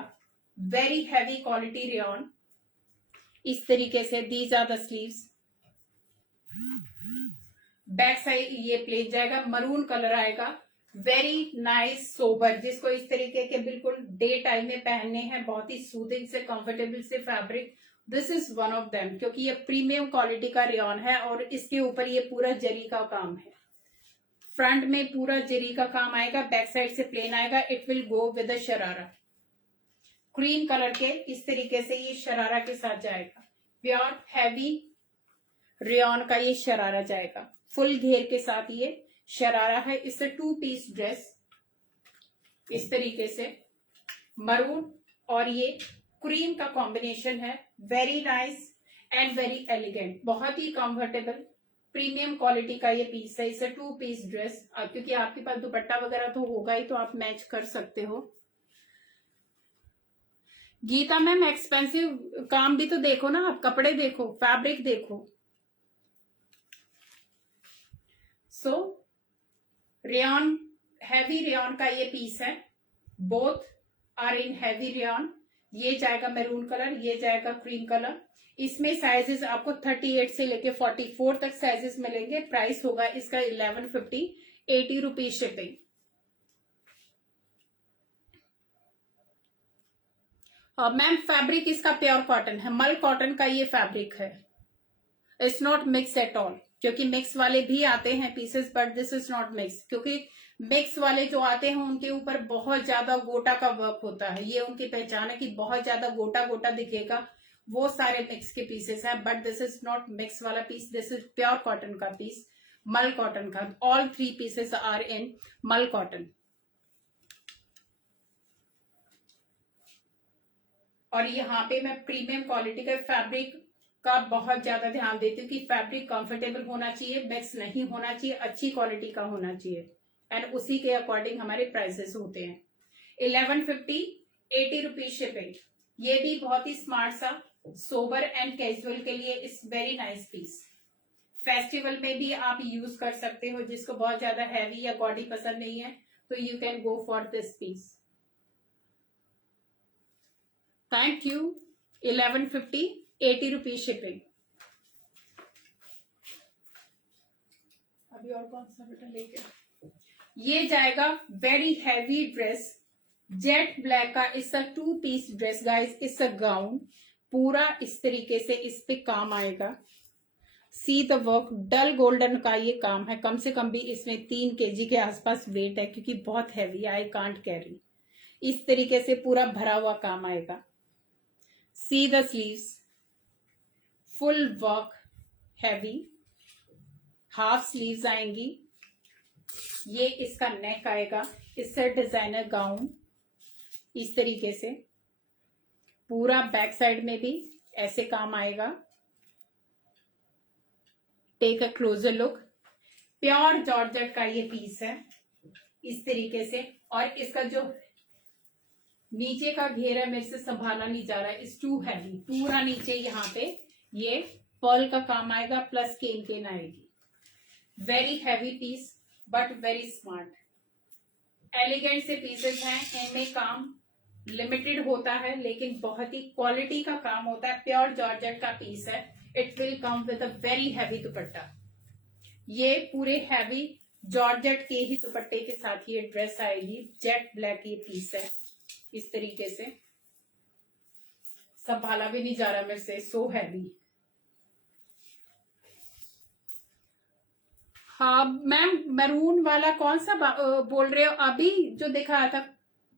वेरी हैवी क्वालिटी रेयन। इस तरीके से these are the sleeves. Back side ये प्लेन जाएगा, मरून कलर आएगा, वेरी नाइस सोबर, जिसको इस तरीके के बिल्कुल डे टाइम में पहनने हैं, बहुत ही सूदिंग से कंफर्टेबल से fabric, this is one of them, क्योंकि ये प्रीमियम क्वालिटी का रेयन है और इसके ऊपर ये पूरा जरी का काम है। फ्रंट में पूरा जरी का काम आएगा, बैक साइड से प्लेन आएगा। It will go with sharara, cream colour के इस तरीके से ये शरारा के साथ जाएगा। प्योर हैवी रेयन का ये शरारा जाएगा, फुल घेर के साथ ये शरारा है। इससे 2 पीस ड्रेस इस तरीके से मरून और ये क्रीम का कॉम्बिनेशन है, very nice and very elegant, बहुत ही कंफर्टेबल प्रीमियम क्वालिटी का ये पीस है। इसे 2 पीस ड्रेस, क्योंकि आपके पास दुपट्टा वगैरह तो होगा ही, तो आप मैच कर सकते हो। गीता मैम एक्सपेंसिव काम भी तो देखो ना, आप कपड़े देखो, फैब्रिक देखो। सो रेयन, हैवी रेयन का ये पीस है, both are in heavy rayon. ये जाएगा मैरून कलर, ये जाएगा क्रीम कलर। इसमें साइजेस आपको 38 से लेके 44 तक साइजेस मिलेंगे। प्राइस होगा इसका 1150, 80 रुपीज शिपिंग। मैम फैब्रिक इसका प्योर कॉटन है, मल कॉटन का ये फैब्रिक है, it's not mix at all, क्योंकि मिक्स वाले भी आते हैं pieces, but this is not mix, क्योंकि मिक्स वाले जो आते हैं उनके ऊपर बहुत ज्यादा गोटा का वर्क होता है। ये उनकी पहचान है कि बहुत ज्यादा गोटा गोटा दिखेगा, वो सारे मिक्स के पीसेस हैं। But this is not mix वाला piece, this is pure cotton का पीस, मल कॉटन का। All 3 pieces are in mul cotton. और यहाँ पे मैं प्रीमियम क्वालिटी का फैब्रिक का बहुत ज्यादा ध्यान देती हूँ कि फैब्रिक कंफर्टेबल होना चाहिए, मिक्स नहीं होना चाहिए, अच्छी क्वालिटी का होना चाहिए, एंड उसी के अकॉर्डिंग हमारे प्राइसेस होते हैं। 1150, 80 रुपीज शिपिंग। ये भी बहुत ही स्मार्ट सा सोबर एंड कैजुअल के लिए इस वेरी नाइस पीस। फेस्टिवल में भी आप यूज कर सकते हो, जिसको बहुत ज्यादा हैवी या गॉडी पसंद नहीं है, तो you can go for this piece. Thank you. 1150, 80 rupees shipping. अभी और कौन सा बेटा लेके, ये जाएगा very heavy dress, jet black का। इस 2 पीस ड्रेस गाइस, इस गाउन पूरा इस तरीके से इस पे काम आएगा। See the work, dull golden का ये काम है, कम से कम भी इसमें 3 kg के आसपास वेट है, क्योंकि बहुत हैवी, आई कांट कैरी। इस तरीके से पूरा भरा हुआ काम आएगा। See the sleeves, full work heavy, half sleeves आएंगी। ये इसका नेक आएगा, इससे डिजाइनर गाउन इस तरीके से पूरा। बैक साइड में भी ऐसे काम आएगा। Take a closer look, pure georgette का ये पीस है इस तरीके से। और इसका जो नीचे का घेर है, मेरे से संभाला नहीं जा रहा है, इस टू हैवी। पूरा नीचे यहाँ पे ये पर्ल का काम आएगा, प्लस केन केन आएगी। Very heavy piece but very smart, elegant से पीसेस हैं। इनमें काम लिमिटेड होता है, लेकिन बहुत ही क्वालिटी का काम होता है। प्योर जॉर्जेट का पीस है। It will come with a very heavy दुपट्टा। ये पूरे हैवी जॉर्जेट के ही दुपट्टे के साथ ये ड्रेस आएगी। जेट ब्लैक ये पीस है इस तरीके से, संभाला भी नहीं जा रहा मेरे से, सो हैवी। हाँ मैम, मैरून वाला कौन सा बोल रहे हो? अभी जो दिखाया था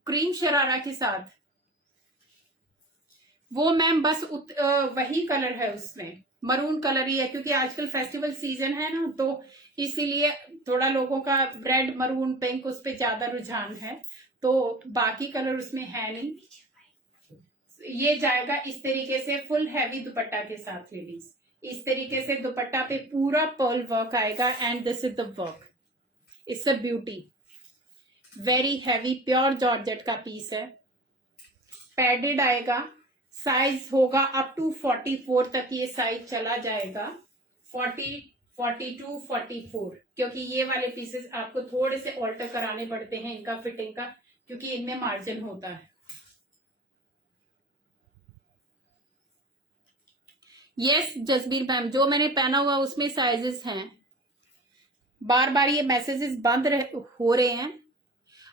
क्रीम शरारा के साथ, वो मैम बस वही कलर है, उसमें मरून कलर ही है, क्योंकि आजकल फेस्टिवल सीजन है ना, तो इसीलिए थोड़ा लोगों का रेड, मरून, पिंक उस पे ज्यादा रुझान है, तो बाकी कलर उसमें है नहीं। ये जाएगा इस तरीके से फुल हैवी दुपट्टा के साथ लेडीज। इस तरीके से दुपट्टा पे पूरा पर्ल वर्क आएगा, and this is the work, it's a beauty. Very heavy pure georgette का पीस है, पैडेड आएगा, साइज होगा अप टू 44 तक ये साइज चला जाएगा, 40, 42, 44, क्योंकि ये वाले पीसेस आपको थोड़े से ऑल्टर कराने पड़ते हैं इनका फिटिंग का, क्योंकि इनमें मार्जिन होता है। यस जसबीर मैम, जो मैंने पहना हुआ उसमें साइजेस हैं। बार बार ये मैसेजेस बंद हो रहे हैं।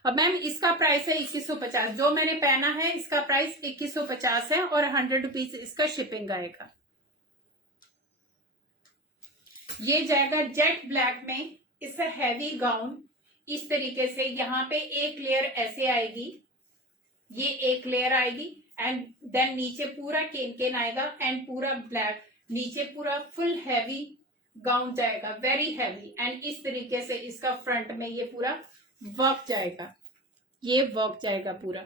अब मैम इसका प्राइस है 2150, जो मैंने पहना है इसका प्राइस 2150 है और 100 रुपीज इसका शिपिंग आएगा। ये जाएगा जेट ब्लैक में, इट्स अ हैवी गाउन। इस तरीके से यहाँ पे एक लेयर ऐसे आएगी, ये एक लेयर आएगी एंड देन नीचे पूरा केन केन आएगा एंड पूरा ब्लैक, नीचे पूरा फुल हैवी गाउन जाएगा, वेरी हैवी। एंड इस तरीके से इसका फ्रंट में ये पूरा वर्क जाएगा, ये वर्क जाएगा पूरा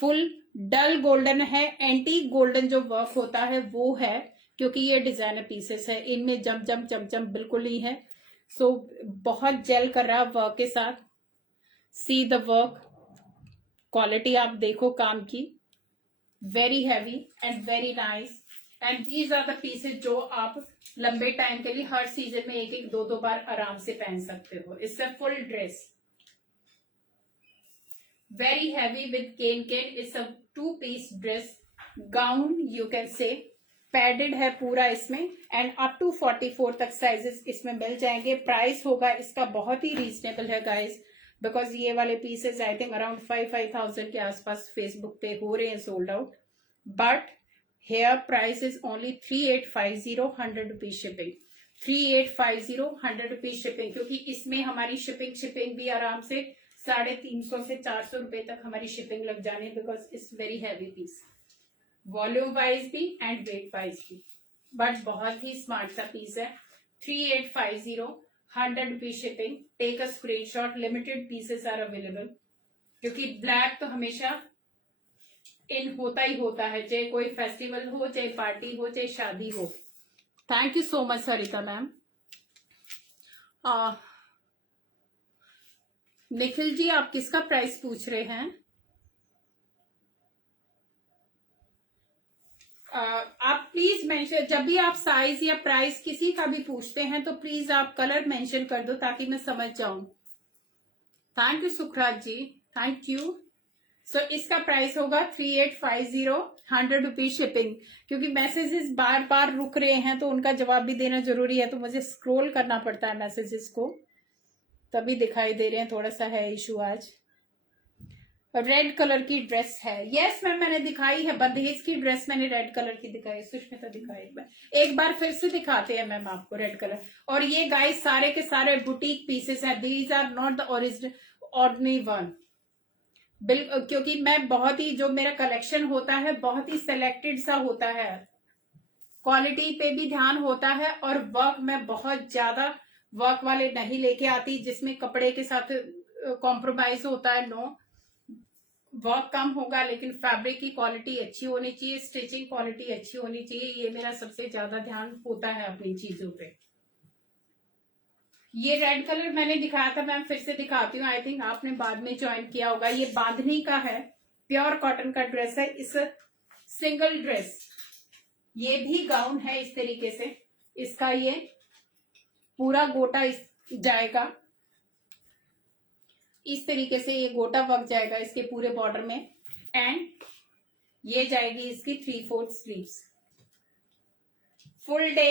फुल डल गोल्डन है, एंटी गोल्डन जो वर्क होता है वो है, क्योंकि ये डिजाइनर पीसेस है, इनमें जम जम चमचम बिल्कुल नहीं है। सो बहुत जेल कर रहा है वर्क के साथ। सी द वर्क, क्वालिटी आप देखो काम की, very heavy and very nice. And these are the pieces जो आप लंबे टाइम के लिए हर सीजन में एक एक दो बार आराम से पहन सकते हो। It's a full dress, very heavy with can can. It's a 2-piece dress gown you can say, padded है पूरा इसमें एंड अप टू 44 तक साइजेस इसमें मिल जाएंगे। प्राइस होगा इसका बहुत ही रीजनेबल है गाइस, बिकॉज ये वाले पीसेस आई थिंक अराउंड 5,000 के आसपास फेसबुक पे हो रहे हैं sold out, but here price is only 3850, 100 rupees shipping, 3850, 100 rupees shipping, क्योंकि इसमें हमारी शिपिंग भी आराम से 350 से 400 रुपए तक हमारी शिपिंग लग जाने, because it's very heavy piece, volume wise भी एंड वेट वाइज भी, बट बहुत ही स्मार्ट सा पीस है। 3850, 100 rupees shipping, take a screenshot, limited pieces are available, क्योंकि ब्लैक तो हमेशा इन होता ही होता है, चाहे कोई फेस्टिवल हो, चाहे पार्टी हो, चाहे शादी हो। Thank you so much Sarita ma'am. Nikhil ji आप किसका प्राइस पूछ रहे हैं? आप प्लीज मेंशन, जब भी आप साइज या प्राइस किसी का भी पूछते हैं तो प्लीज आप कलर मेंशन कर दो ताकि मैं समझ जाऊं। Thank you Sukhraj ji, thank you. So इसका प्राइस होगा 3850, 100 रुपीज शिपिंग। क्योंकि मैसेजेस बार बार रुक रहे हैं तो उनका जवाब भी देना जरूरी है, तो मुझे स्क्रॉल करना पड़ता है मैसेजेस को, तभी दिखाई दे रहे हैं, थोड़ा सा है इशू आज। रेड कलर की ड्रेस है, यस मैम मैंने दिखाई है, बंदेज की ड्रेस मैंने रेड कलर की दिखाई, सुष्मिता दिखाई, एक बार फिर से दिखाते हैं मैम आपको रेड कलर। और ये गाइस सारे के सारे बुटीक पीसेस हैं, these are not the original ordinary one, क्योंकि मैं बहुत ही, जो मेरा कलेक्शन होता है बहुत ही सिलेक्टेड सा होता है, क्वालिटी पे भी ध्यान होता है, और वर्क में बहुत ज्यादा वर्क वाले नहीं लेके आती जिसमें कपड़े के साथ कॉम्प्रोमाइज होता है, नो, वर्क कम होगा लेकिन फैब्रिक की क्वालिटी अच्छी होनी चाहिए, स्टिचिंग क्वालिटी अच्छी होनी चाहिए, ये मेरा सबसे ज्यादा ध्यान होता है अपनी चीजों पे। ये रेड कलर मैंने दिखाया था मैम, फिर से दिखाती हूँ, आई थिंक आपने बाद में ज्वाइन किया होगा। ये बांधनी का है, प्योर कॉटन का ड्रेस है, इस सिंगल ड्रेस, ये भी गाउन है इस तरीके से, इसका ये पूरा गोटा जाएगा, इस तरीके से ये गोटा वर्क जाएगा इसके पूरे बॉर्डर में, एंड ये जाएगी इसकी 3/4 sleeves. Full day,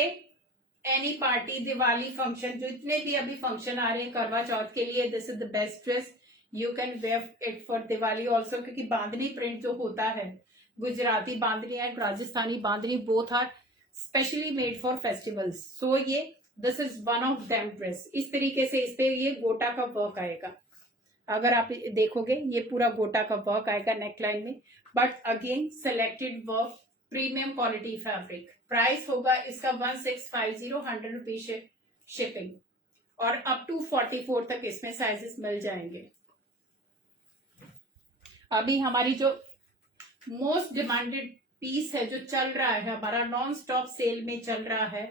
any party, Diwali function, जो इतने भी अभी फंक्शन आ रहे हैं करवा चौथ के लिए, this is the best dress, you can wear it for Diwali also, क्योंकि बांधनी प्रिंट जो होता है, Gujarati bandhani and Rajasthani bandhani both are specially made for festivals, so ये this is one of them dress. इस तरीके से इस पे ये गोटा का वर्क आएगा, अगर आप देखोगे ये पूरा गोटा का वर्क आएगा नेकलाइन में, but again selected work, premium quality fabric. Price होगा इसका 1650, 100 रुपीज शिपिंग, और अप टू 44 तक इसमें साइजेस मिल जाएंगे। अभी हमारी जो मोस्ट डिमांडेड पीस है, जो चल रहा है हमारा नॉन स्टॉप सेल में चल रहा है,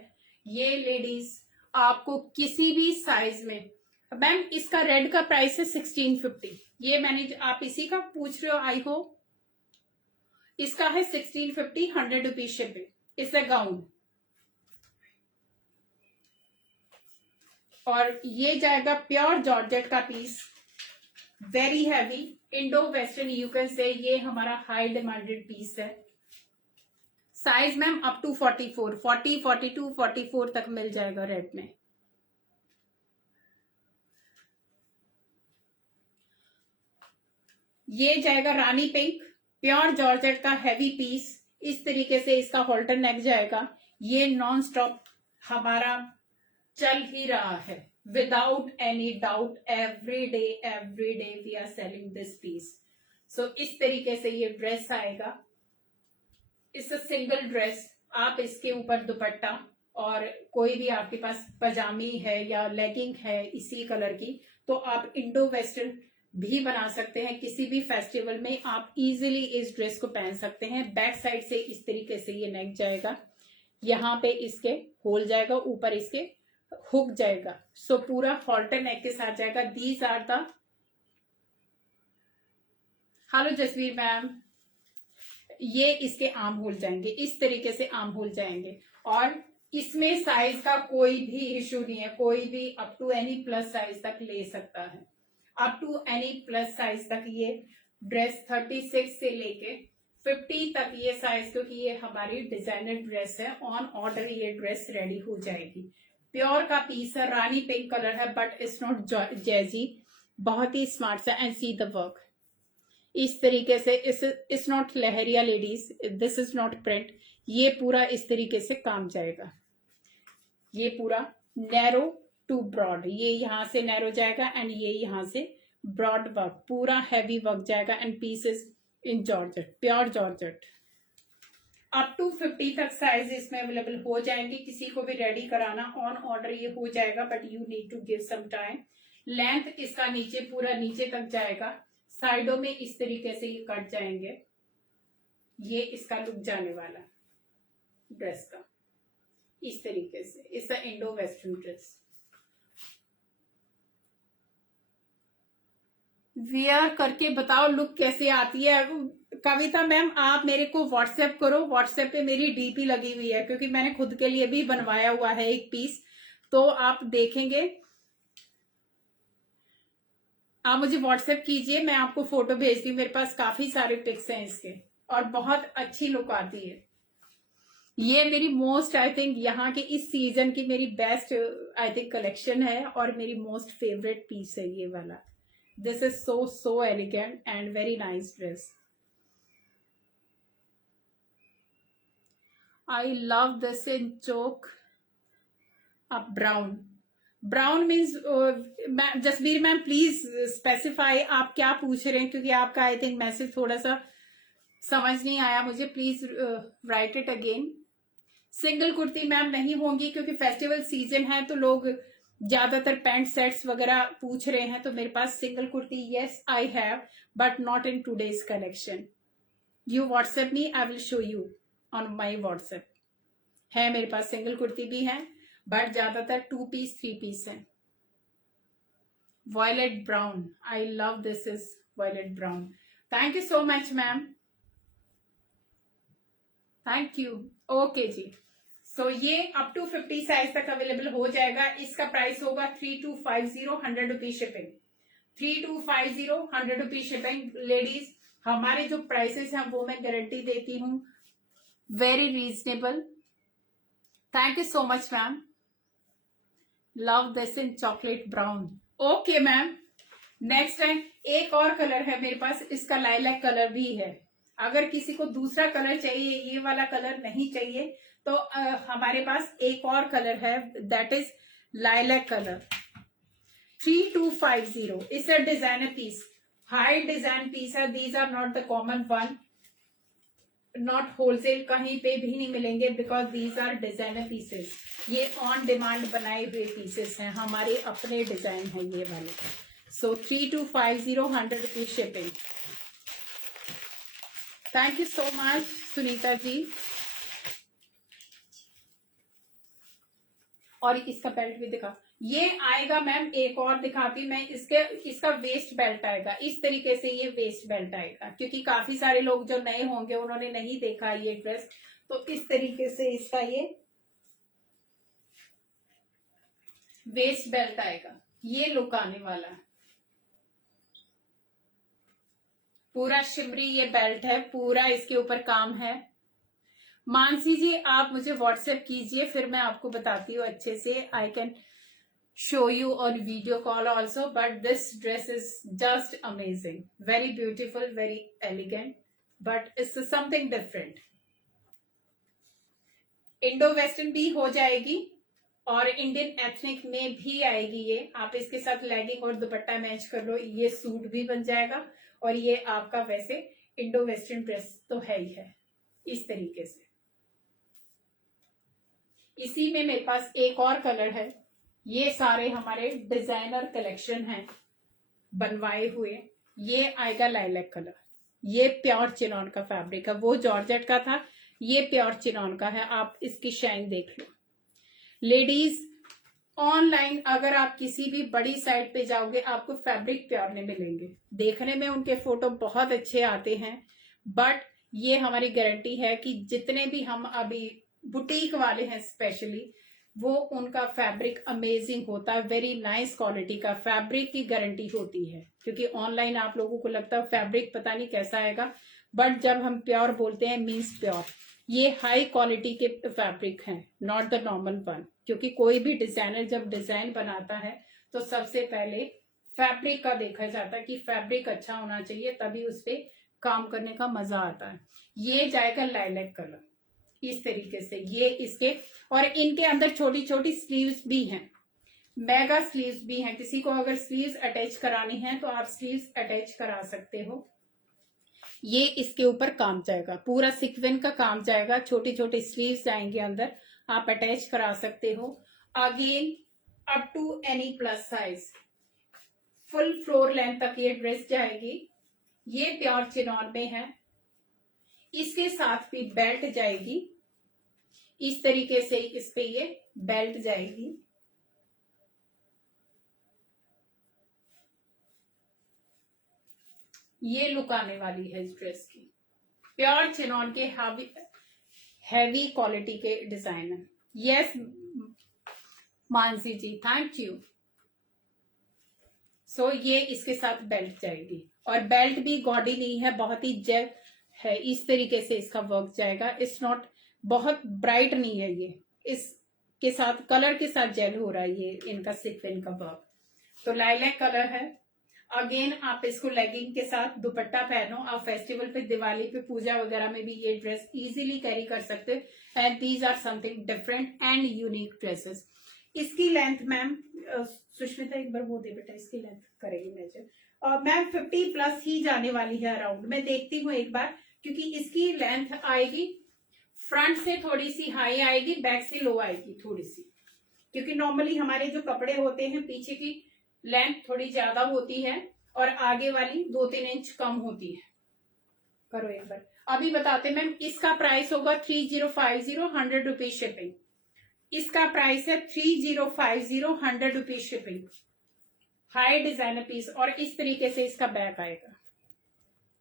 ये लेडीज आपको किसी भी साइज में मैम इसका रेड का प्राइस है 1650। ये मैंने, आप इसी का पूछ रहे हो आई हो। इसका है 1650, 100 rupees shipping. It's a gown. और ये जाएगा प्योर जॉर्जेट का piece, very heavy, Indo western you can say. ये हमारा हाई डिमांडेड पीस है। साइज मैम अप टू 44, 40, 42, 44 तक मिल जाएगा रेड में। ये जाएगा रानी पिंक, प्योर जॉर्जेट का हैवी पीस। इस तरीके से इसका हॉल्टर नेक जाएगा। ये नॉन स्टॉप हमारा चल ही रहा है, without any doubt. Every day we are selling this piece. So इस तरीके से ये ड्रेस आएगा। It's a single dress. आप इसके ऊपर दुपट्टा और कोई भी आपके पास पजामी है या लेगिंग है इसी कलर की, तो आप इंडो वेस्टर्न भी बना सकते हैं। किसी भी फेस्टिवल में आप इजीली इस ड्रेस को पहन सकते हैं। बैक साइड से इस तरीके से ये नेक जाएगा, यहाँ पे इसके होल जाएगा, ऊपर इसके हुक जाएगा। सो पूरा हॉल्टर नेक के साथ जाएगा। These are the, hello Jasveer ma'am, ये इसके आर्म होल जाएंगे, इस तरीके से आर्म होल जाएंगे। और इसमें साइज का कोई भी इश्यू नहीं है, कोई भी up to any plus size तक ले सकता है। Up to any plus size तक ये ड्रेस 36 से लेके 50 तक ये साइज, क्योंकि ये हमारी डिजाइनर ड्रेस है, ऑन ऑर्डर ये ड्रेस रेडी हो जाएगी। प्योर का पीस है, रानी पिंक कलर है, बट इट्स नॉट जैजी, बहुत ही स्मार्ट सा। एंड सी द वर्क इस तरीके से। It's not leheriya ladies, this is not print. ये पूरा इस तरीके से काम जाएगा। ये पूरा नैरो टू ब्रॉड, ये यहां से नैरो जाएगा एंड ये यहां से ब्रॉड वर्क, पूरा हैवी वर्क जाएगा। And pieces in georgette, pure georgette. Up to 50 तक साइज इसमें अवेलेबल हो जाएंगे। किसी को भी रेडी कराना ऑन ऑर्डर ये हो जाएगा, but you need to give some time. Length इसका नीचे, पूरा नीचे तक जाएगा। साइडों में इस तरीके से ये कट जाएंगे। ये इसका लुक जाने वाला ड्रेस का इस तरीके से। It's a Indo western dress. Wear करके बताओ लुक कैसे आती है। कविता मैम आप मेरे को व्हाट्सएप करो, व्हाट्सएप पे मेरी डीपी लगी हुई है, क्योंकि मैंने खुद के लिए भी बनवाया हुआ है एक पीस, तो आप देखेंगे। आप मुझे व्हाट्सएप कीजिए, मैं आपको फोटो भेजती हूँ। मेरे पास काफी सारे पिक्स हैं इसके और बहुत अच्छी लुक आती है। ये मेरी मोस्ट, आई थिंक यहाँ के इस सीजन की मेरी बेस्ट आई थिंक कलेक्शन है और मेरी मोस्ट फेवरेट पीस है ये वाला। This is so elegant and very nice dress. I love this in choke up brown. Brown means, Jasbir ma'am please specify आप क्या पूछ रहे हैं, क्योंकि आपका आई थिंक मैसेज थोड़ा सा समझ नहीं आया मुझे। Please right it again. Single kurti ma'am नहीं होंगी, क्योंकि फेस्टिवल सीजन है तो लोग ज्यादातर पैंट सेट्स वगैरह पूछ रहे हैं। तो मेरे पास single kurti yes I have, but not in today's collection. You WhatsApp me, I will show you on my WhatsApp. है मेरे पास सिंगल कुर्ती भी है, बट ज्यादातर 2 पीस 3 पीस है। Violet brown, I love this is violet brown. Thank you so much ma'am, thank you. Okay ji. So ये up to 50 size तक available हो जाएगा। इसका प्राइस होगा 3250, 100 rupees shipping. 3250, 100 rupees shipping. Ladies हमारे जो प्राइसेस हैं वो मैं गारंटी देती हूँ, very reasonable. Thank you so much ma'am. Love this in chocolate brown. Okay ma'am. Next time एक और कलर है मेरे पास, इसका लाइलैक कलर भी है। अगर किसी को दूसरा कलर चाहिए, ये वाला कलर नहीं चाहिए, तो हमारे पास एक और कलर है, that is lilac colour. 3250 it's a designer piece, high design piece है। These are not the common one, not wholesale, कहीं पे भी नहीं मिलेंगे, because these are designer pieces. ये ऑन डिमांड बनाए हुए पीसेस हैं, हमारे अपने डिजाइन है ये वाले। So 3250, 100 rupees shipping. Thank you so much Sunita ji. और इसका बेल्ट भी दिखा। ये आएगा मैम, एक और दिखाती मैं, इसका वेस्ट बेल्ट आएगा इस तरीके से, ये वेस्ट बेल्ट आएगा, क्योंकि काफी सारे लोग जो नए होंगे उन्होंने नहीं देखा ये ड्रेस, तो इस तरीके से इसका ये वेस्ट बेल्ट आएगा, ये लुक आने वाला है। पूरा शिमरी ये बेल्ट है, पूरा इसके ऊपर काम है। मानसी जी आप मुझे व्हाट्सएप कीजिए, फिर मैं आपको बताती हूँ अच्छे से। I can show you on video call also, but this dress is just amazing, very beautiful, very elegant, but it's something different. Indo western भी हो जाएगी और इंडियन एथनिक में भी आएगी ये। आप इसके साथ लेगिंग और दुपट्टा मैच कर लो, ये सूट भी बन जाएगा, और ये आपका वैसे इंडो वेस्टर्न ड्रेस तो है ही है इस तरीके से। इसी में मेरे पास एक और कलर है, ये सारे हमारे डिजाइनर कलेक्शन हैं बनवाए हुए। ये आएगा लाइलैक कलर, ये प्योर चिनॉन का फैब्रिक है, वो जॉर्जेट का था, ये प्योर चिनॉन का है। आप इसकी शाइन देख लो। लेडीज ऑनलाइन अगर आप किसी भी बड़ी साइट पे जाओगे आपको फैब्रिक प्योर नहीं मिलेंगे, देखने में उनके फोटो बहुत अच्छे आते हैं, बट ये हमारी गारंटी है कि जितने भी हम अभी बुटीक वाले हैं स्पेशली, वो उनका फैब्रिक अमेजिंग होता है, वेरी नाइस क्वालिटी का फैब्रिक की गारंटी होती है। क्योंकि ऑनलाइन आप लोगों को लगता है फैब्रिक पता नहीं कैसा आएगा, बट जब हम प्योर बोलते हैं मीन्स प्योर। ये हाई क्वालिटी के फैब्रिक हैं, नॉट द नॉर्मल वन, क्योंकि कोई भी डिजाइनर जब डिजाइन बनाता है तो सबसे पहले फैब्रिक का देखा जाता है कि फैब्रिक अच्छा होना चाहिए, तभी उस पर काम करने का मजा आता है। ये जाएगा लाइलैक कलर इस तरीके से, ये इसके, और इनके अंदर छोटी छोटी स्लीव्स भी हैं, मेगा स्लीव्स भी हैं। किसी को अगर स्लीव्स अटैच करानी है तो आप स्लीव्स अटैच करा सकते हो। ये इसके ऊपर काम जाएगा, पूरा सिक्वेंस का काम जाएगा, छोटी छोटी स्लीव्स जाएंगे अंदर, आप अटैच करा सकते हो। Again up to any plus size, full floor length तक ये ड्रेस जाएगी। ये प्योर चिनॉन में है, इसके साथ भी बेल्ट जाएगी इस तरीके से, इस पे ये बेल्ट जाएगी। ये लुक आने वाली है इस ड्रेस की, प्योर चिनॉन के हैवी क्वालिटी के डिजाइन है। Yes Mansi ji, thank you. So ये इसके साथ बेल्ट जाएगी, और बेल्ट भी गॉडी नहीं है, बहुत ही जेल है, इस तरीके से इसका वर्क जाएगा। इट्स नॉट बहुत ब्राइट नहीं है, ये इसके साथ कलर के साथ जेल हो रहा है ये इनका सिक्वेंस का वर्क। तो लाइलैक कलर है। अगेन आप इसको लेगिंग के साथ दुपट्टा पहनो, आप फेस्टिवल पे, दिवाली पे, पूजा वगैरह में भी ये ड्रेस इजीली कैरी कर सकते हैं। And these are something different and unique dresses. इसकी लेंथ मैम, सुष्मिता एक बार वो दे बेटा, इसकी लेंथ करेगी मेजर। मैम 50 प्लस ही जाने वाली है अराउंड, मैं देखती हूँ एक बार, क्योंकि इसकी लेंथ आएगी फ्रंट से थोड़ी सी हाई आएगी, बैक से लो आएगी थोड़ी सी, क्योंकि नॉर्मली हमारे जो कपड़े होते हैं पीछे की लेंथ थोड़ी ज्यादा होती है और आगे वाली 2-3 इंच कम होती है। करो एक बार, अभी बताते मैम। इसका प्राइस होगा 3050, 100 रुपीज शिपिंग। इसका प्राइस है 3050, 100 rupees shipping. High designer piece, और इस तरीके से इसका बैक आएगा,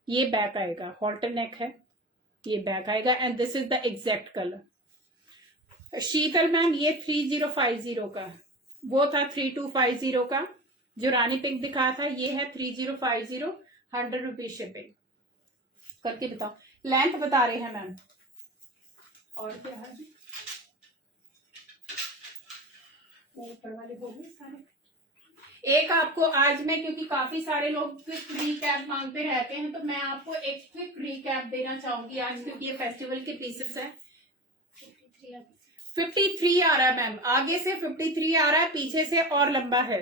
ये बैक आएगा, हॉल्टर नेक है, ये बैक आएगा, and this is the exact colour. Sheetal ma'am ये 3050 का, वो था 3250 का, जो रानी पिंक दिखाया था, ये है 3050, 100 रुपीज शिपिंग। करके बताओ, लेंथ बता रहे हैं मैम। और क्या है, ऊपर वाले हो गए सारे। एक आपको आज मैं, क्योंकि काफी सारे लोग क्विक रीकैप मांगते रहते हैं, तो मैं आपको एक क्विक रीकैप देना चाहूंगी आज, क्योंकि ये फेस्टिवल के पीसेस हैं। 53 आ रहा है मैम, आगे से 53 आ रहा है, पीछे से और लंबा है,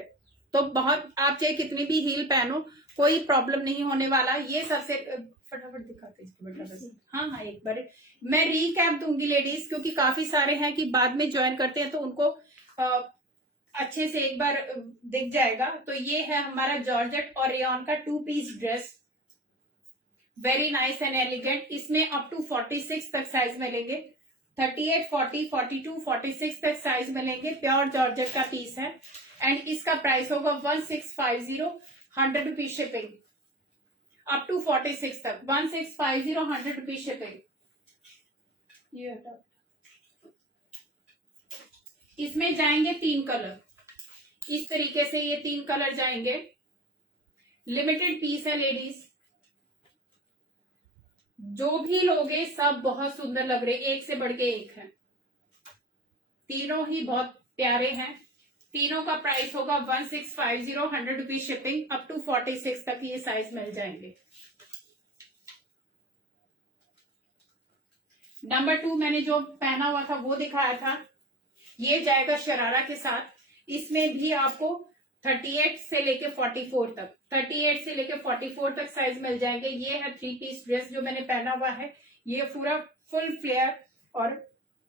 तो बहुत, आप चाहे कितनी भी हील पहनो कोई प्रॉब्लम नहीं होने वाला। ये सबसे फटाफट दिखाते इसको बेटा बस। हाँ, एक बार मैं रीकैप दूंगी लेडीज, क्योंकि काफी सारे हैं कि बाद में ज्वाइन करते हैं तो उनको अच्छे से एक बार दिख जाएगा। तो ये है हमारा जॉर्जेट और रेयॉन का 2 piece dress, very nice and elegant. इसमें अप टू 46 तक साइज मिलेंगे, 38, 40, 42, 46 तक साइज मिलेंगे। प्योर जॉर्जेट का पीस है एंड इसका प्राइस होगा 1650, 100 रुपीज शिपिंग अप टू 46 तक। 1650, 100 रुपीज शिपिंग। ये इसमें जाएंगे 3 कलर, इस तरीके से ये 3 कलर जाएंगे। लिमिटेड पीस है लेडीज, जो भी लोगे सब बहुत सुंदर लग रहे, एक से बढ़ के एक है, तीनों ही बहुत प्यारे हैं। तीनों का प्राइस होगा 1650, 100 रुपीज शिपिंग अप टू 46 तक ये साइज मिल जाएंगे। नंबर 2 मैंने जो पहना हुआ था वो दिखाया था, ये जाएगा शरारा के साथ। इसमें भी आपको 38 से लेके 44 तक, 38 से लेके 44 तक साइज मिल जाएंगे। ये है 3 पीस ड्रेस जो मैंने पहना हुआ है। ये पूरा फुल फ्लेयर और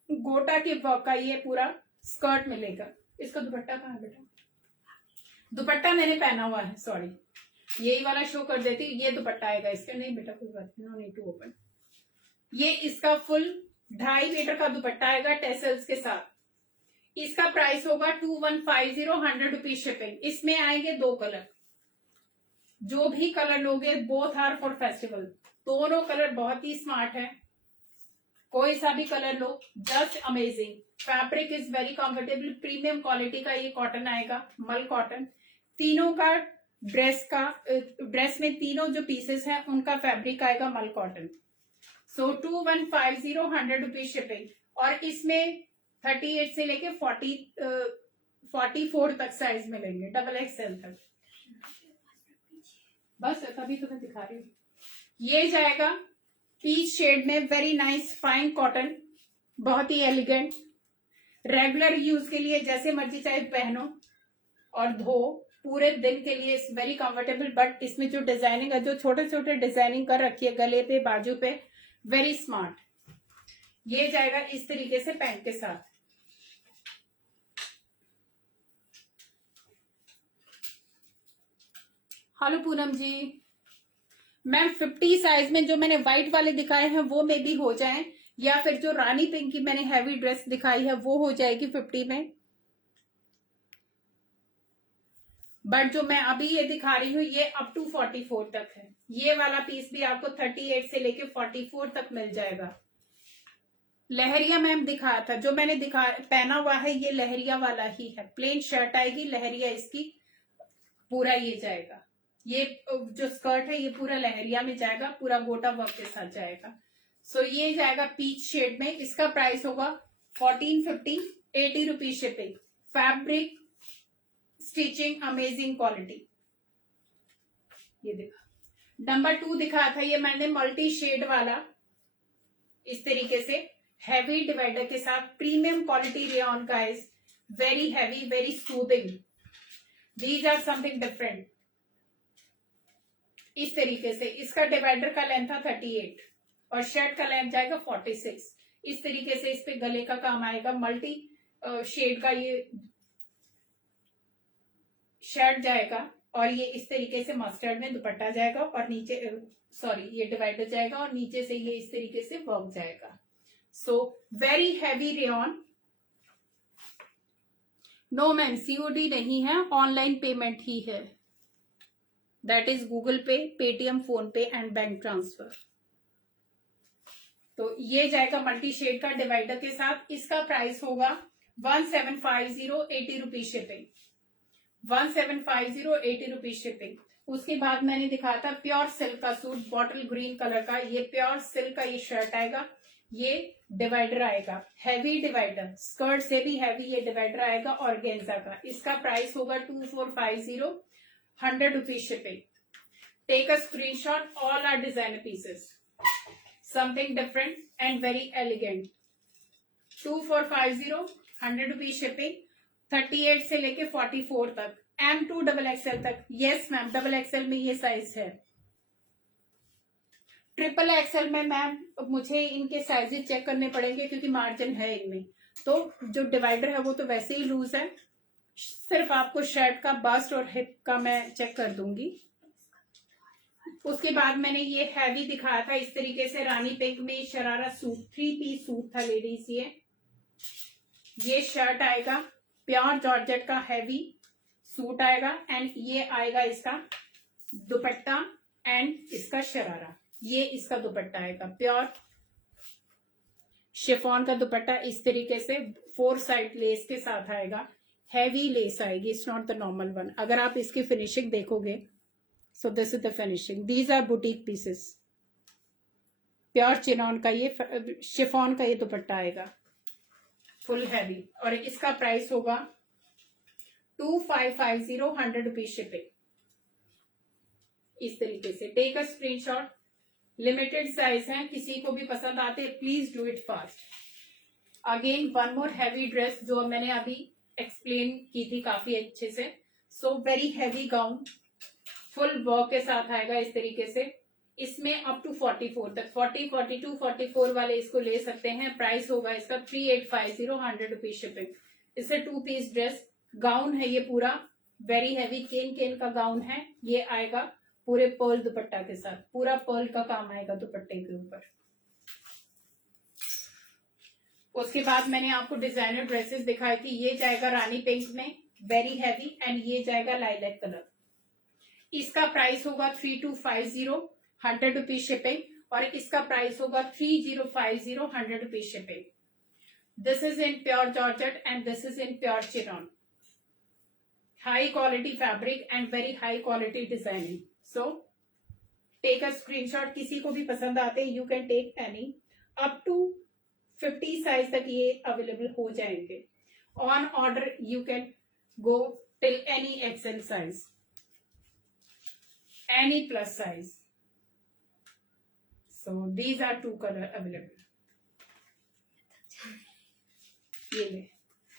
गोटा के वर्क का ये पूरा स्कर्ट मिलेगा। इसका दुपट्टा कहाँ है बेटा? दुपट्टा मैंने पहना हुआ है, सॉरी यही वाला शो कर देती। ये दुपट्टा आएगा इसका। नहीं बेटा कोई बात नहीं, नो नीड टू ओपन। ये इसका फुल 2.5 मीटर का दुपट्टा आएगा टेसल्स के साथ। इसका प्राइस होगा 2150, 100 रुपीज शिपिंग। इसमें आएंगे 2 कलर, जो भी कलर लोगे बोथ आर फॉर फेस्टिवल। दोनों कलर बहुत ही स्मार्ट है, कोई सा भी colour low, just amazing. Fabric is very comfortable, premium quality का ये कॉटन आएगा, मल कॉटन। तीनों का ड्रेस में तीनों जो पीसेस हैं उनका फैब्रिक आएगा मल कॉटन। सो 2150, 100 रुपीज शिपिंग। और इसमें 38 से लेके 44 तक साइज मिलेंगे, XXL तक। बस तभी तो मैं दिखा रही हूँ। ये जाएगा पीच शेड में, वेरी नाइस फाइन कॉटन, बहुत ही एलिगेंट। रेगुलर यूज के लिए जैसे मर्जी चाहे पहनो और धो, पूरे दिन के लिए इट्स वेरी कंफर्टेबल। बट इसमें जो डिजाइनिंग है, जो छोटे छोटे डिजाइनिंग कर रखी है गले पे, बाजू पे, वेरी स्मार्ट। ये जाएगा इस तरीके से पैंट के साथ। हेलो पूनम जी। मैम 50 साइज में जो मैंने व्हाइट वाले दिखाए हैं वो में भी हो जाएं, या फिर जो रानी पिंक की मैंने हैवी ड्रेस दिखाई है वो हो जाएगी 50 में। बट जो मैं अभी ये दिखा रही हूँ ये अप टू 44 तक है। ये वाला पीस भी आपको 38 से लेके 44 तक मिल जाएगा। लहरिया मैम दिखाया था, जो मैंने पहना हुआ है ये लहरिया वाला ही है। प्लेन शर्ट आएगी, लहरिया इसकी पूरा ये जाएगा। ये जो स्कर्ट है ये पूरा लहरिया में जाएगा, पूरा गोटा वर्क के साथ जाएगा। सो ये जाएगा पीच शेड में। इसका प्राइस होगा 1450, 80 rupees shipping. Fabric, stitching amazing quality. ये देखा। नंबर 2 दिखाया था, ये मैंने मल्टी शेड वाला, इस तरीके से हैवी डिवाइडर के साथ, premium quality rayon guys, very heavy, very soothing. These are something different. इस तरीके से इसका डिवाइडर का लेंथ था 38 और शर्ट का लेंथ जाएगा 46। इस तरीके से इस पे गले का काम आएगा। मल्टी शेड का ये शर्ट जाएगा और ये इस तरीके से मस्टर्ड में दुपट्टा जाएगा और नीचे ये डिवाइडर जाएगा और नीचे से ये इस तरीके से वर्क जाएगा। So very heavy rayon. No ma'am COD नहीं है, ऑनलाइन पेमेंट ही है। That is Google Pay, Paytm, PhonePe and bank transfer. तो ये जाएगा मल्टी शेड का डिवाइडर के साथ। इसका प्राइस होगा 1750, 80 रुपीज शिपिंग। 1750, 80 rupees shipping. उसके बाद मैंने दिखाया था प्योर सिल्क का सूट, बॉटल ग्रीन कलर का। ये प्योर सिल्क का ये शर्ट आएगा, ये डिवाइडर आएगा, हैवी डिवाइडर, स्कर्ट से भी हैवी ये डिवाइडर आएगा ऑर्गेन्जा का। इसका प्राइस होगा 2450, 100 rupees shipping. Take a screenshot, all are designer pieces, something different and very elegant. 2450, 100 rupees shipping. 38 से लेके 44 तक, M2 XXL तक। यस मैम, XXL में ये साइज है। XXL में मैम मुझे इनके साइजेस चेक करने पड़ेंगे क्योंकि मार्जिन है इनमें। तो जो डिवाइडर है वो तो वैसे ही लूज है, सिर्फ आपको शर्ट का बस्ट और हिप का मैं चेक कर दूंगी। उसके बाद मैंने ये हैवी दिखाया था इस तरीके से रानी पिंक में शरारा सूट, 3 पीस सूट था लेडीज। ये शर्ट आएगा, प्योर जॉर्जेट का हैवी सूट आएगा, एंड ये आएगा इसका दुपट्टा एंड इसका शरारा। ये इसका दुपट्टा आएगा, प्योर शिफॉन का दुपट्टा इस तरीके से 4 साइड लेस के साथ आएगा, हैवी लेस आएगी, it's not the normal one. अगर आप इसकी फिनिशिंग देखोगे, so this is the finishing, these are boutique pieces. Pure chinon का ये शिफॉन का ये दुपट्टा आएगा, फुल हैवी, और इसका प्राइस होगा 2550, 100 रुपीज शिपिंग। इस तरीके से take a screenshot, limited size है, किसी को भी पसंद आते please do it fast. Again one more heavy dress जो मैंने अभी एक्सप्लेन की थी काफी अच्छे से। So very heavy gown, full work के साथ आएगा इस तरीके से। इसमें अप टू 44 तक, 40, 42, 44 वाले इसको ले सकते हैं। प्राइस होगा इसका 3850, 100 रुपीज शिपिंग। इससे 2 पीस ड्रेस गाउन है ये पूरा, वेरी हैवी केन का गाउन है। ये आएगा पूरे पर्ल दुपट्टा के साथ, पूरा पर्ल का काम आएगा दुपट्टे के ऊपर। उसके बाद मैंने आपको डिजाइनर ड्रेसेस दिखाई थी। ये जाएगा रानी पिंक में, वेरी हैवी, एंड ये जाएगा लाइलैक कलर। इसका प्राइस होगा 3250, 100 रुपीज शिपिंग, और इसका प्राइस होगा 3050, 100 rupees shipping. This is in pure georgette and this is in pure chinon. High quality fabric and very high quality designing. So take a screenshot, किसी को भी पसंद आते you can take any. Up to 50 size तक ये available हो जाएंगे। On order you can go till any XL size, any plus size. So these are 2 color available. ये ले,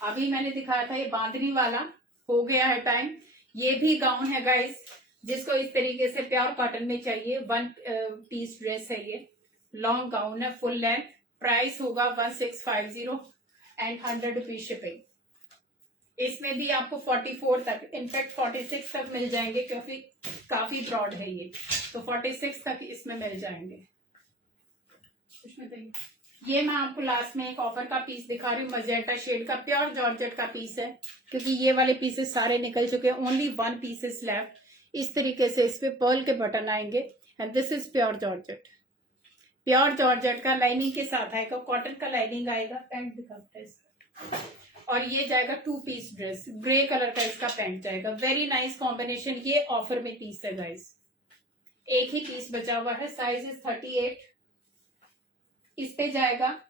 अभी मैंने दिखाया था ये बांधनी वाला, हो गया है टाइम। ये भी गाउन है गाइस, जिसको इस तरीके से प्योर कॉटन में चाहिए। 1 पीस ड्रेस है ये, लॉन्ग गाउन है, फुल लेंथ। प्राइस होगा 1650 एंड 100 रुपीज शिपिंग। इसमें भी आपको 44 तक, इनफैक्ट 46 तक मिल जाएंगे, क्योंकि काफी ब्रॉड है ये, तो 46 तक इसमें मिल जाएंगे। ये मैं आपको लास्ट में एक ऑफर का पीस दिखा रही हूँ, मजेंटा शेड का, प्योर जॉर्जेट का पीस है, क्योंकि ये वाले पीसेस सारे निकल चुके हैं। Only 1 pieces left. इस तरीके से इस पे पर्ल के बटन आएंगे, and this is pure georgette. Pure georgette का लाइनिंग के साथ आएगा, कॉटन का लाइनिंग आएगा। पैंट दिखाता है इसका, और ये जाएगा 2 पीस ड्रेस, ग्रे कलर का इसका पैंट जाएगा। Very nice combination. ये ऑफर में पीस है गाइस, एक ही पीस बचा हुआ है, साइज इज 38। इस पे जाएगा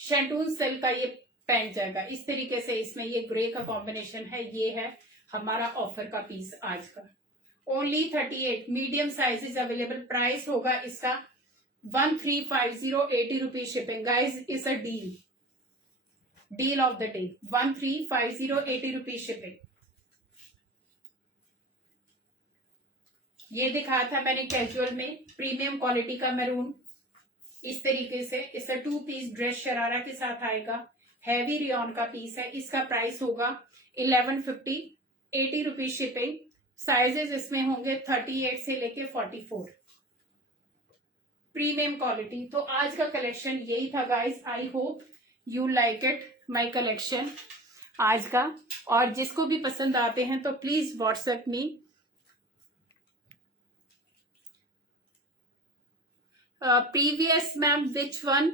शैंटून सिल्क का ये पैंट जाएगा इस तरीके से। इसमें ये ग्रे का कॉम्बिनेशन है। ये है हमारा ऑफर का पीस आज का, only 38। Medium sizes available. Price होगा इसका 1350, 80 rupees shipping. Guys is a deal of the day, 1350, 80 rupees shipping. ये दिखाया था मैंने कैजुअल में, प्रीमियम क्वालिटी का मैरून, इस तरीके से। इसका 2 पीस ड्रेस शरारा के साथ आएगा, हैवी रियॉन का पीस है। इसका प्राइस होगा 1150, 80 रुपीज शिपिंग। साइजेस इसमें होंगे 38 से लेके 44, प्रीमियम क्वालिटी। तो आज का कलेक्शन यही था guys. I hope you like it, my collection आज का। और जिसको भी पसंद आते हैं तो please WhatsApp me. Previous ma'am which one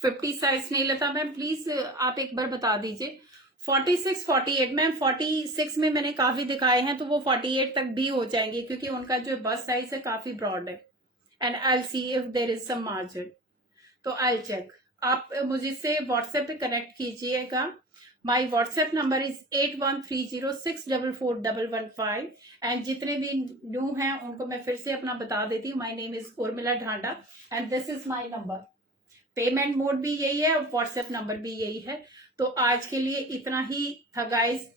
50 size नहीं लेता मैम, प्लीज आप एक बार बता दीजिए। 46, 48 मैम, 46 में मैंने काफी दिखाए हैं, तो वो 48 तक भी हो जाएंगे, क्योंकि उनका जो बस साइज है काफी ब्रॉड है। And I see if there is some margin, तो आई चेक। आप मुझसे व्हाट्सएप पे कनेक्ट कीजिएगा। My WhatsApp number is 8130644115। And जितने भी न्यू हैं उनको मैं फिर से अपना बता देती हूँ। My name is Urmila Dhanda and this is my number. Payment mode भी यही है और व्हाट्सएप नंबर भी यही है। तो आज के लिए इतना ही था guys.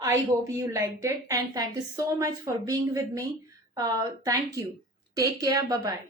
I hope you liked it and thank you so much for being with me. Thank you, take care, bye bye.